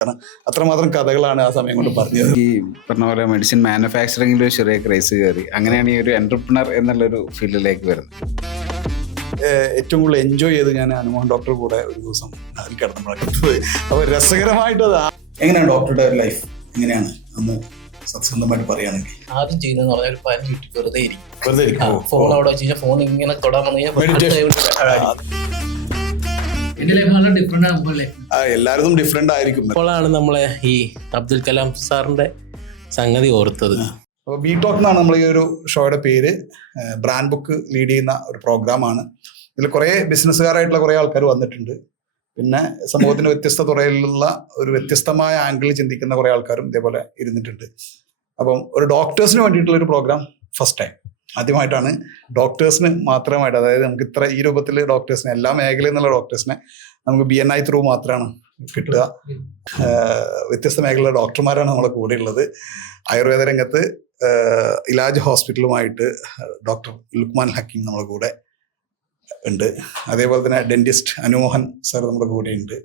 കാരണം അത്രമാത്രം കഥകളാണ് ആ സമയം കൊണ്ട് പറഞ്ഞത്. ഈ പറഞ്ഞ പോലെ മെഡിസിൻ മാനുഫാക്ചറിംഗിൽ ചെറിയ ക്രൈസ് കയറി, അങ്ങനെയാണ് ഈ ഒരു എന്റർപ്രണർ എന്നുള്ളൊരു ഫീൽഡിലേക്ക് വരുന്നത്. ഏറ്റവും കൂടുതൽ എൻജോയ് ചെയ്ത് ഞാൻ അനുമോഹൻ ഡോക്ടർ കൂടെ ഒരു ദിവസം അതിൽ കിടന്നപ്പോഴാണ്. അപ്പോൾ രസകരമായിട്ട് അത് എങ്ങനെയാണ് ഡോക്ടറുടെ ലൈഫ് എങ്ങനെയാണ് അന്ന് സത്യസന്ധമായിട്ട് പറയുകയാണെങ്കിൽ? ആദ്യം ചെയ്യുന്നതെന്ന് പറഞ്ഞാൽ ഒരു 15 മിനിറ്റ് വെറുതെ വെറുതെ ഇരിക്കും. ഫോൺ അവിടെ വെച്ച് കഴിഞ്ഞാൽ ഫോൺ ഇങ്ങനെ തൊടാൻ വന്നു എല്ലാവരും ഡിഫറെന്റ് ആയിരിക്കും. ഇപ്പോഴാണ് നമ്മളെ ഈ അബ്ദുൽ കലാം സാറിന്റെ സംഗതി ഓർത്തത്. അപ്പോൾ ബി ടോക്ക് എന്നാണ് നമ്മൾ ഈ ഒരു ഷോയുടെ പേര്. ബ്രാൻഡ് ബുക്ക് ലീഡ് ചെയ്യുന്ന ഒരു പ്രോഗ്രാമാണ്. ഇതിൽ കുറേ ബിസിനസ്സുകാരായിട്ടുള്ള കുറേ ആൾക്കാർ വന്നിട്ടുണ്ട്. പിന്നെ സമൂഹത്തിന്റെ വ്യത്യസ്ത തുറയിലുള്ള ഒരു വ്യത്യസ്തമായ ആംഗിളിൽ ചിന്തിക്കുന്ന കുറേ ആൾക്കാരും ഇതേപോലെ ഇരുന്നിട്ടുണ്ട്. അപ്പം ഒരു ഡോക്ടേഴ്സിന് വേണ്ടിയിട്ടുള്ള ഒരു പ്രോഗ്രാം ഫസ്റ്റ് ടൈം ആദ്യമായിട്ടാണ് ഡോക്ടേഴ്സിന് മാത്രമായിട്ട്, അതായത് നമുക്ക് ഇത്ര ഈ രൂപത്തിൽ ഡോക്ടേഴ്സിനെ എല്ലാ മേഖലയിൽ നിന്നുള്ള ഡോക്ടേഴ്സിനെ നമുക്ക് BNI ത്രൂ മാത്രമാണ് കിട്ടുക. വ്യത്യസ്ത മേഖലയിലെ ഡോക്ടർമാരാണ് നമ്മളെ കൂടെ ഉള്ളത്. ആയുർവേദ രംഗത്ത് ഇലാജ് ഹോസ്പിറ്റലുമായിട്ട് ഡോക്ടർ ലുക്മാൻ ഹക്കീം നമ്മളെ കൂടെ ഉണ്ട്. അതേപോലെ തന്നെ ഡെന്റിസ്റ്റ് അനുമോഹൻ സാർ നമ്മുടെ കൂടെ ഉണ്ട്.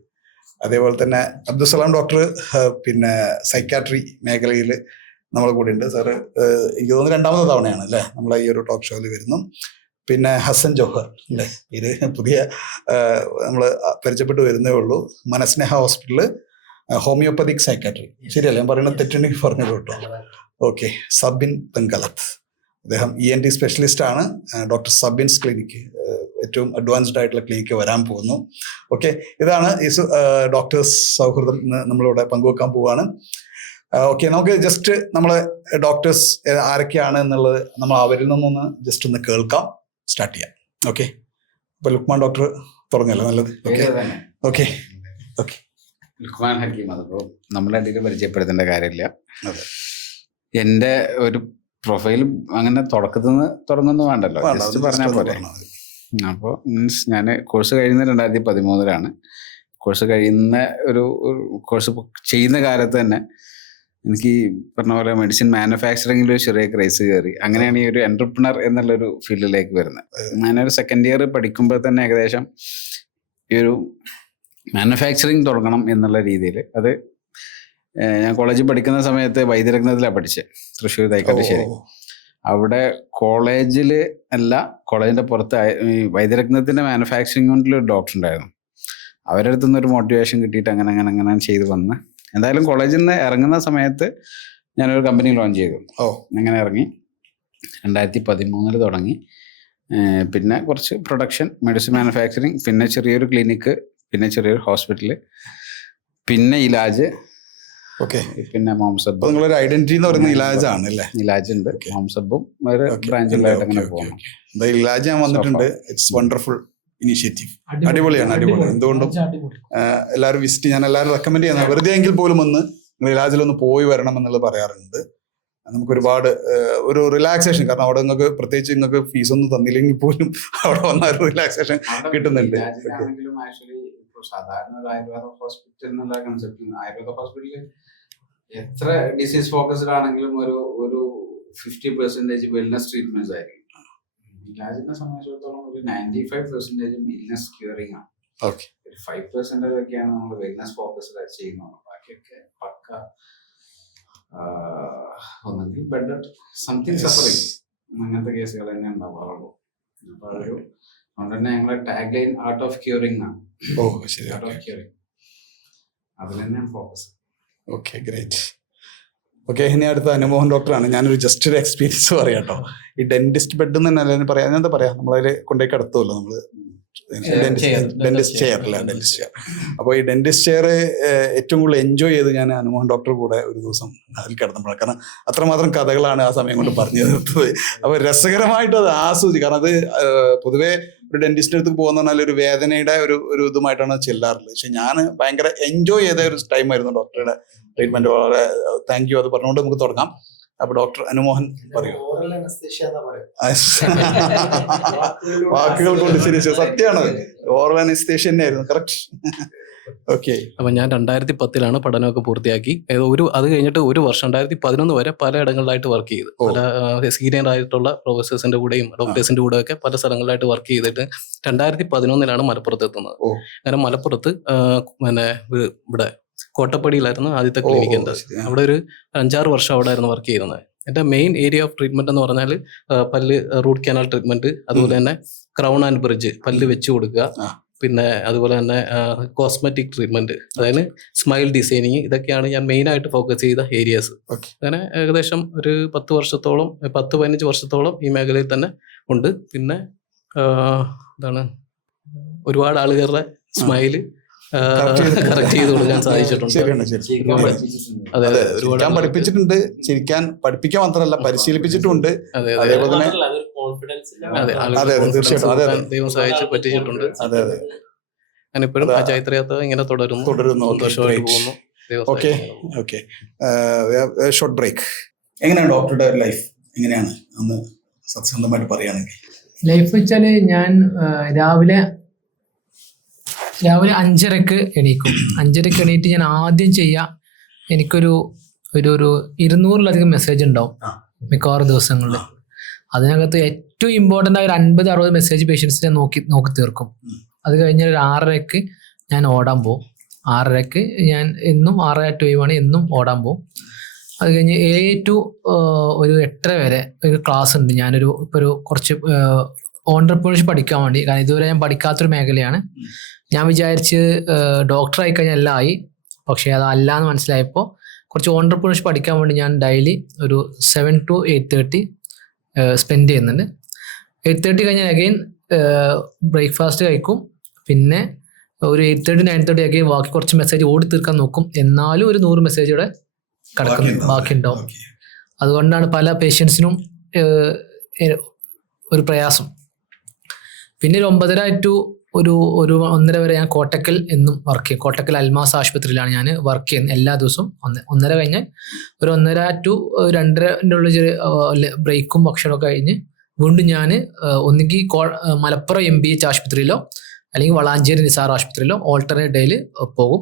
അതേപോലെ തന്നെ അബ്ദുസലാം ഡോക്ടർ പിന്നെ സൈക്കാട്രി മേഖലയിൽ നമ്മളെ കൂടെ ഉണ്ട്. സാറ് എനിക്ക് തോന്നുന്നു 2ാമത്തെ തവണയാണ് അല്ലേ നമ്മളെ ഈ ഒരു ടോക്ക് ഷോയിൽ വരുന്നു. പിന്നെ ഹസൻ ജോഹർ അല്ലേ, ഇത് പുതിയ നമ്മൾ പരിചയപ്പെട്ട് വരുന്നേ ഉള്ളൂ. മനസ്നേഹ ഹോസ്പിറ്റലിൽ ഹോമിയോപ്പതിക് സൈക്കാട്രി, ശരിയല്ലേ ഞാൻ പറയുന്നത്? തെറ്റുണ്ടെങ്കിൽ പറഞ്ഞു കേട്ടോ. ഓക്കെ. സബിൻ തെങ്കലത്ത്, അദ്ദേഹം ENT സ്പെഷ്യലിസ്റ്റ് ആണ്. ഡോക്ടർ സബിൻസ് ക്ലിനിക്ക്, ഏറ്റവും അഡ്വാൻസ്ഡ് ആയിട്ടുള്ള ക്ലിനിക്ക് വരാൻ പോകുന്നു. ഓക്കെ, ഇതാണ് ഈ ഡോക്ടേഴ്സ് സൗഹൃദം നമ്മളിവിടെ പങ്കുവെക്കാൻ പോവുകയാണ്. ഓക്കെ, നമുക്ക് ജസ്റ്റ് നമ്മളെ ഡോക്ടേഴ്സ് ആരൊക്കെയാണ് എന്നുള്ളത് നമ്മൾ അവരിൽ നിന്നൊന്ന് ജസ്റ്റ് ഒന്ന് കേൾക്കാം, സ്റ്റാർട്ട് ചെയ്യാം. ഓക്കെ, അപ്പൊ ലുക്മാൻ ഡോക്ടർ തുടങ്ങല്ലോ, നല്ലത്. Okay okay okay. Lukman Hakeem, അതിപ്പോൾ നമ്മളെ ഇടയിൽ പരിചയപ്പെടുത്തേണ്ട കാര്യമില്ല. എൻ്റെ ഒരു പ്രൊഫൈൽ അങ്ങനെ തുടക്കത്തിൽ നിന്ന് തുടങ്ങുന്നു വേണ്ടല്ലോ, ജസ്റ്റ് പറഞ്ഞാൽ പോലെ. അപ്പോൾ മീൻസ് ഞാൻ കോഴ്സ് കഴിയുന്നത് 2013 കോഴ്സ് കഴിയുന്ന ഒരു കോഴ്സ് ചെയ്യുന്ന കാലത്ത് തന്നെ എനിക്ക് പറഞ്ഞ പോലെ മെഡിസിൻ മാനുഫാക്ചറിംഗിൽ ചെറിയ ക്രൈസ് കയറി, അങ്ങനെയാണ് ഈ ഒരു എന്റർപ്രണർ എന്നുള്ളൊരു ഫീൽഡിലേക്ക് വരുന്നത്. ഞാനൊരു 2nd ഇയർ പഠിക്കുമ്പോൾ തന്നെ ഏകദേശം ഈ ഒരു മാനുഫാക്ചറിങ് തുടങ്ങണം എന്നുള്ള രീതിയിൽ, അത് ഞാൻ കോളേജിൽ പഠിക്കുന്ന സമയത്ത് വൈദ്യരത്നത്തിലാണ് പഠിച്ചത്, തൃശ്ശൂർ തൈക്കാട്ടുശ്ശേരി. അവിടെ കോളേജിൽ അല്ല, കോളേജിൻ്റെ പുറത്ത് ഈ വൈദ്യരത്നത്തിൻ്റെ മാനുഫാക്ചറിങ് കൊണ്ടുള്ളൊരു ഡോക്ടർ ഉണ്ടായിരുന്നു. അവരുടെ അടുത്ത് നിന്നൊരു മോട്ടിവേഷൻ കിട്ടിയിട്ട് അങ്ങനെ ചെയ്ത് വന്ന് എന്തായാലും കോളേജിൽ നിന്ന് ഇറങ്ങുന്ന സമയത്ത് ഞാനൊരു കമ്പനി ലോഞ്ച് ചെയ്തു. അങ്ങനെ ഇറങ്ങി 2013 തുടങ്ങി. പിന്നെ കുറച്ച് പ്രൊഡക്ഷൻ, മെഡിസിൻ മാനുഫാക്ചറിങ്, പിന്നെ ചെറിയൊരു ക്ലിനിക്ക്, പിന്നെ ചെറിയൊരു ഹോസ്പിറ്റല്, പിന്നെ ഇലാജ്. ഓക്കെ, പിന്നെ മോംസബ്. നിങ്ങളൊരു ഐഡന്റിറ്റി എന്ന് പറയുന്നത് ഇലാജ് ആണ് അല്ലേ? ഇലാജ് ഉണ്ട്, മോംസബും ഒരു ബ്രാഞ്ചിലായിട്ട് അങ്ങനെ പോകുന്നു. ഇലാജ് ഞാൻ വന്നിട്ടുണ്ട്. ഇറ്റ്സ് വണ്ടർഫുൾ ഇനിഷ്യേറ്റീവ്, അടിപൊളിയാണ്. എന്തുകൊണ്ടും എല്ലാവരും വിസിറ്റ്, ഞാൻ എല്ലാവരും റെക്കമെൻഡ് ചെയ്യുന്നത്, വെറുതെ എങ്കിൽ പോലും ഒന്ന് നിങ്ങൾ ഇലാജിലൊന്ന് പോയി വരണം എന്നുള്ളത് പറയാറുണ്ട്. നമുക്ക് ഒരുപാട് ഒരു റിലാക്സേഷൻ, കാരണം അവിടെ നിങ്ങൾക്ക് പ്രത്യേകിച്ച് നിങ്ങൾക്ക് ഫീസ് ഒന്നും തന്നില്ലെങ്കിൽ പോലും അവിടെ വന്ന ഒരു റിലാക്സേഷൻ കിട്ടുന്നുണ്ട്. സാധാരണ ഒരു ആയുർവേദ ഹോസ്പിറ്റൽ എന്നുള്ള കൺസെപ്റ്റ്, ആയുർവേദ ഹോസ്പിറ്റലിൽ എത്ര ഡിസീസ് ഫോക്കസ്ഡ് ആണെങ്കിലും ഒരു 50% വെൽനസ് ട്രീറ്റ്മെന്റ്സ് ആയിരിക്കും. ഇലാജിനെ സംബന്ധിച്ചിടത്തോളം ഒരു 95% ഇൽനെസ് ക്യൂറിംഗ് ആണ്. ഓക്കെ, ഒരു 5% ഒക്കെയാണ് നമ്മൾ വെൽനസ് ഫോക്കസ്ഡ് ആയി ചെയ്യുന്നത്. ബാക്കിയൊക്കെ പക്ക ഒന്നെങ്കിൽ ബെഡ് സംതിങ് സഫറിങ്, അങ്ങനത്തെ കേസുകൾ തന്നെ ഉണ്ടാവാറുള്ളൂ. അപ്പൊ അതുകൊണ്ട് തന്നെ ഞങ്ങളെ tag line art of curing ആണ്. ആർട്ട് ഓഫ് ക്യൂറിംഗ്, അതിൽ തന്നെയാണ് ഫോക്കസ്. Okay, great. ഓക്കെ, ഇനി അടുത്ത അനുമോഹൻ ഡോക്ടറാണ്. ഞാനൊരു ജസ്റ്റ് ഒരു എക്സ്പീരിയൻസ് പറയാം കേട്ടോ. ഈ ഡെന്റിസ്റ്റ് ബെഡ് എന്ന് തന്നെ പറയാം, ഞാൻ എന്താ പറയാ, നമ്മളതിൽ കൊണ്ടുപോയി കിടത്തുമല്ലോ നമ്മള്, ഡെന്റിസ്റ്റ് ചെയർ അല്ല, ഡെന്റിസ്റ്റ് ചെയർ. അപ്പോൾ ഈ ഡെന്റിസ്റ്റ് ചെയർ ഏറ്റവും കൂടുതൽ എൻജോയ് ചെയ്ത് ഞാൻ അനുമോഹൻ ഡോക്ടർ കൂടെ ഒരു ദിവസം അതിൽ കിടന്നപ്പോഴാണ്. കാരണം അത്രമാത്രം കഥകളാണ് ആ സമയം കൊണ്ട് പറഞ്ഞു തീർത്തത്. അപ്പോൾ രസകരമായിട്ട് അത് ആസ്വദിച്ചു. കാരണം അത് പൊതുവേ ഒരു ഡെന്റിസ്റ്റിന്റെ അടുത്ത് പോകുന്ന പറഞ്ഞാൽ ഒരു വേദനയുടെ ഒരു ഇതുമായിട്ടാണ് ചെല്ലാറുള്ളത്. പക്ഷെ ഞാൻ ഭയങ്കര എൻജോയ് ചെയ്ത ഒരു ടൈം ആയിരുന്നു ഡോക്ടറുടെ ട്രീറ്റ്മെന്റ്. വളരെ താങ്ക് യു. അത് പറഞ്ഞുകൊണ്ട് നമുക്ക് തുടങ്ങാം. അപ്പൊ ഡോക്ടർ അനുമോഹൻ പറയൂ. വാക്കുകൾ കൊണ്ട് ശരി, സത്യമാണ്, ഓറൽ അനസ്തേഷ്യ തന്നെയായിരുന്നു. കറക്റ്റ്. ഓക്കെ. അപ്പൊ ഞാൻ 2010 പഠനമൊക്കെ പൂർത്തിയാക്കി. അത് കഴിഞ്ഞിട്ട് ഒരു വർഷം 2011 വരെ പലയിടങ്ങളിലായിട്ട് വർക്ക് ചെയ്തു. പല സീനിയർ ആയിട്ടുള്ള പ്രൊഫസേഴ്സിന്റെ കൂടെയും ഡോക്ടേഴ്സിന്റെ കൂടെ ഒക്കെ പല സ്ഥലങ്ങളിലായിട്ട് വർക്ക് ചെയ്തിട്ട് 2011 മലപ്പുറത്ത് എത്തുന്നത്. അങ്ങനെ മലപ്പുറത്ത് പിന്നെ ഇവിടെ കോട്ടപ്പടിയിലായിരുന്നു ആദ്യത്തെ ക്ലിനിക് ഉണ്ട്. അവിടെ ഒരു 5-6 വർഷം അവിടെ ആയിരുന്നു വർക്ക് ചെയ്യുന്നത്. എൻ്റെ മെയിൻ ഏരിയ ഓഫ് ട്രീറ്റ്മെന്റ് എന്ന് പറഞ്ഞാൽ പല്ല് റൂട്ട് കനാൽ ട്രീറ്റ്മെന്റ്, അതുപോലെ തന്നെ ക്രൗൺ ആൻഡ് ബ്രിഡ്ജ് പല്ല് വെച്ച് കൊടുക്കുക, പിന്നെ അതുപോലെ തന്നെ കോസ്മെറ്റിക് ട്രീറ്റ്മെന്റ്, അതായത് സ്മൈൽ ഡിസൈനിങ്, ഇതൊക്കെയാണ് ഞാൻ മെയിൻ ആയിട്ട് ഫോക്കസ് ചെയ്ത ഏരിയാസ്. അങ്ങനെ ഏകദേശം ഒരു 10-15 വർഷത്തോളം ഈ മേഖലയിൽ തന്നെ ഉണ്ട്. പിന്നെ എന്താണ്, ഒരുപാട് ആളുകളുടെ സ്മൈല് കറക്റ്റ് ചെയ്ത് കൊടുക്കാൻ സാധിച്ചിട്ടുണ്ട്. അതെ, ചിരിക്കാൻ പഠിപ്പിച്ചിട്ടുണ്ട്. ചിരിക്കാൻ പഠിപ്പിക്കാൻ മാത്രമല്ല, പരിശീലിപ്പിച്ചിട്ടുണ്ട്. അതേപോലെ തന്നെ ദൈവം സഹായിച്ച് പറ്റിച്ചിട്ടുണ്ട്. അതെ അതെ, ഞാനിപ്പോഴും ആ ചൈത്രയാത്ര ഇങ്ങനെ തുടരുന്നു. സന്തോഷമായിട്ട് പോകുന്നു. Okay okay, short break. എങ്ങനെയാണ് ഡോക്ടറുടെ ലൈഫ്? എങ്ങനെയാണ് ഒന്ന് സത്യസന്ധമായിട്ട് പറയുകയാണെങ്കിൽ? ലൈഫ് വെച്ചാല് ഞാൻ രാവിലെ 5:30 എണീക്കും. 5:30 എണീറ്റ് ഞാൻ ആദ്യം എനിക്കൊരു 200-ലധികം മെസ്സേജ് ഉണ്ടാവും മിക്കവാറും ദിവസങ്ങളിൽ. അതിനകത്ത് ഏറ്റവും ഇമ്പോർട്ടൻ്റ് ആയ ഒരു 50-60 മെസ്സേജ് പേഷ്യൻസിനെ നോക്കി തീർക്കും. അത് കഴിഞ്ഞാൽ ഒരു 6:30 ഞാൻ ഓടാൻ പോകും. 6:30 ഞാൻ എന്നും 6 to 7 എന്നും ഓടാൻ പോകും. അത് കഴിഞ്ഞ് 7 to ഒരു 8:30 വരെ ഒരു ക്ലാസ് ഉണ്ട്. ഇപ്പോൾ ഒരു കുറച്ച് ഓൺട്രപ്രണർഷിപ്പ് പഠിക്കാൻ വേണ്ടി. കാരണം ഇതുവരെ ഞാൻ പഠിക്കാത്തൊരു മേഖലയാണ്. ഞാൻ വിചാരിച്ച് ഡോക്ടറായി കഴിഞ്ഞാൽ എല്ലാം ആയി, പക്ഷേ അതല്ല എന്ന് മനസ്സിലായപ്പോൾ കുറച്ച് ഓൺട്രപ്രണർഷിപ്പ് പഠിക്കാൻ വേണ്ടി ഞാൻ ഡെയിലി ഒരു 7 to 8:30 സ്പെൻഡ് ചെയ്യുന്നുണ്ട്. 8:30 കഴിഞ്ഞാൽ അഗെയിൻ ബ്രേക്ക്ഫാസ്റ്റ് കഴിക്കും. പിന്നെ ഒരു 8:30-9:30 അഗെയിൻ ബാക്കി കുറച്ച് മെസ്സേജ് ഓടി തീർക്കാൻ നോക്കും. എന്നാലും ഒരു 100 മെസ്സേജ് ഇവിടെ ബാക്കി ഉണ്ടാവും. അതുകൊണ്ടാണ് പല പേഷ്യൻസിനും ഒരു പ്രയാസം. പിന്നെ ഒരു 9:30 to ഒരു 1:30 വരെ ഞാൻ കോട്ടക്കൽ എന്നും വർക്ക് ചെയ്യും. കോട്ടക്കൽ അൽമാസ് ആശുപത്രിയിലാണ് ഞാൻ വർക്ക് ചെയ്യുന്നത് എല്ലാ ദിവസവും. 1:30 കഴിഞ്ഞാൽ ഒരു 1:30 to 2:30 ഉള്ള ചെറിയ ബ്രേക്കും ഭക്ഷണമൊക്കെ കഴിഞ്ഞ് വീണ്ടും ഞാൻ ഒന്നുകിൽ മലപ്പുറം MBH ആശുപത്രിയിലോ അല്ലെങ്കിൽ വളാഞ്ചേരി നിസാർ ആശുപത്രിയിലോ ഓൾട്ടർനേറ്റ് ഡേയിൽ പോകും.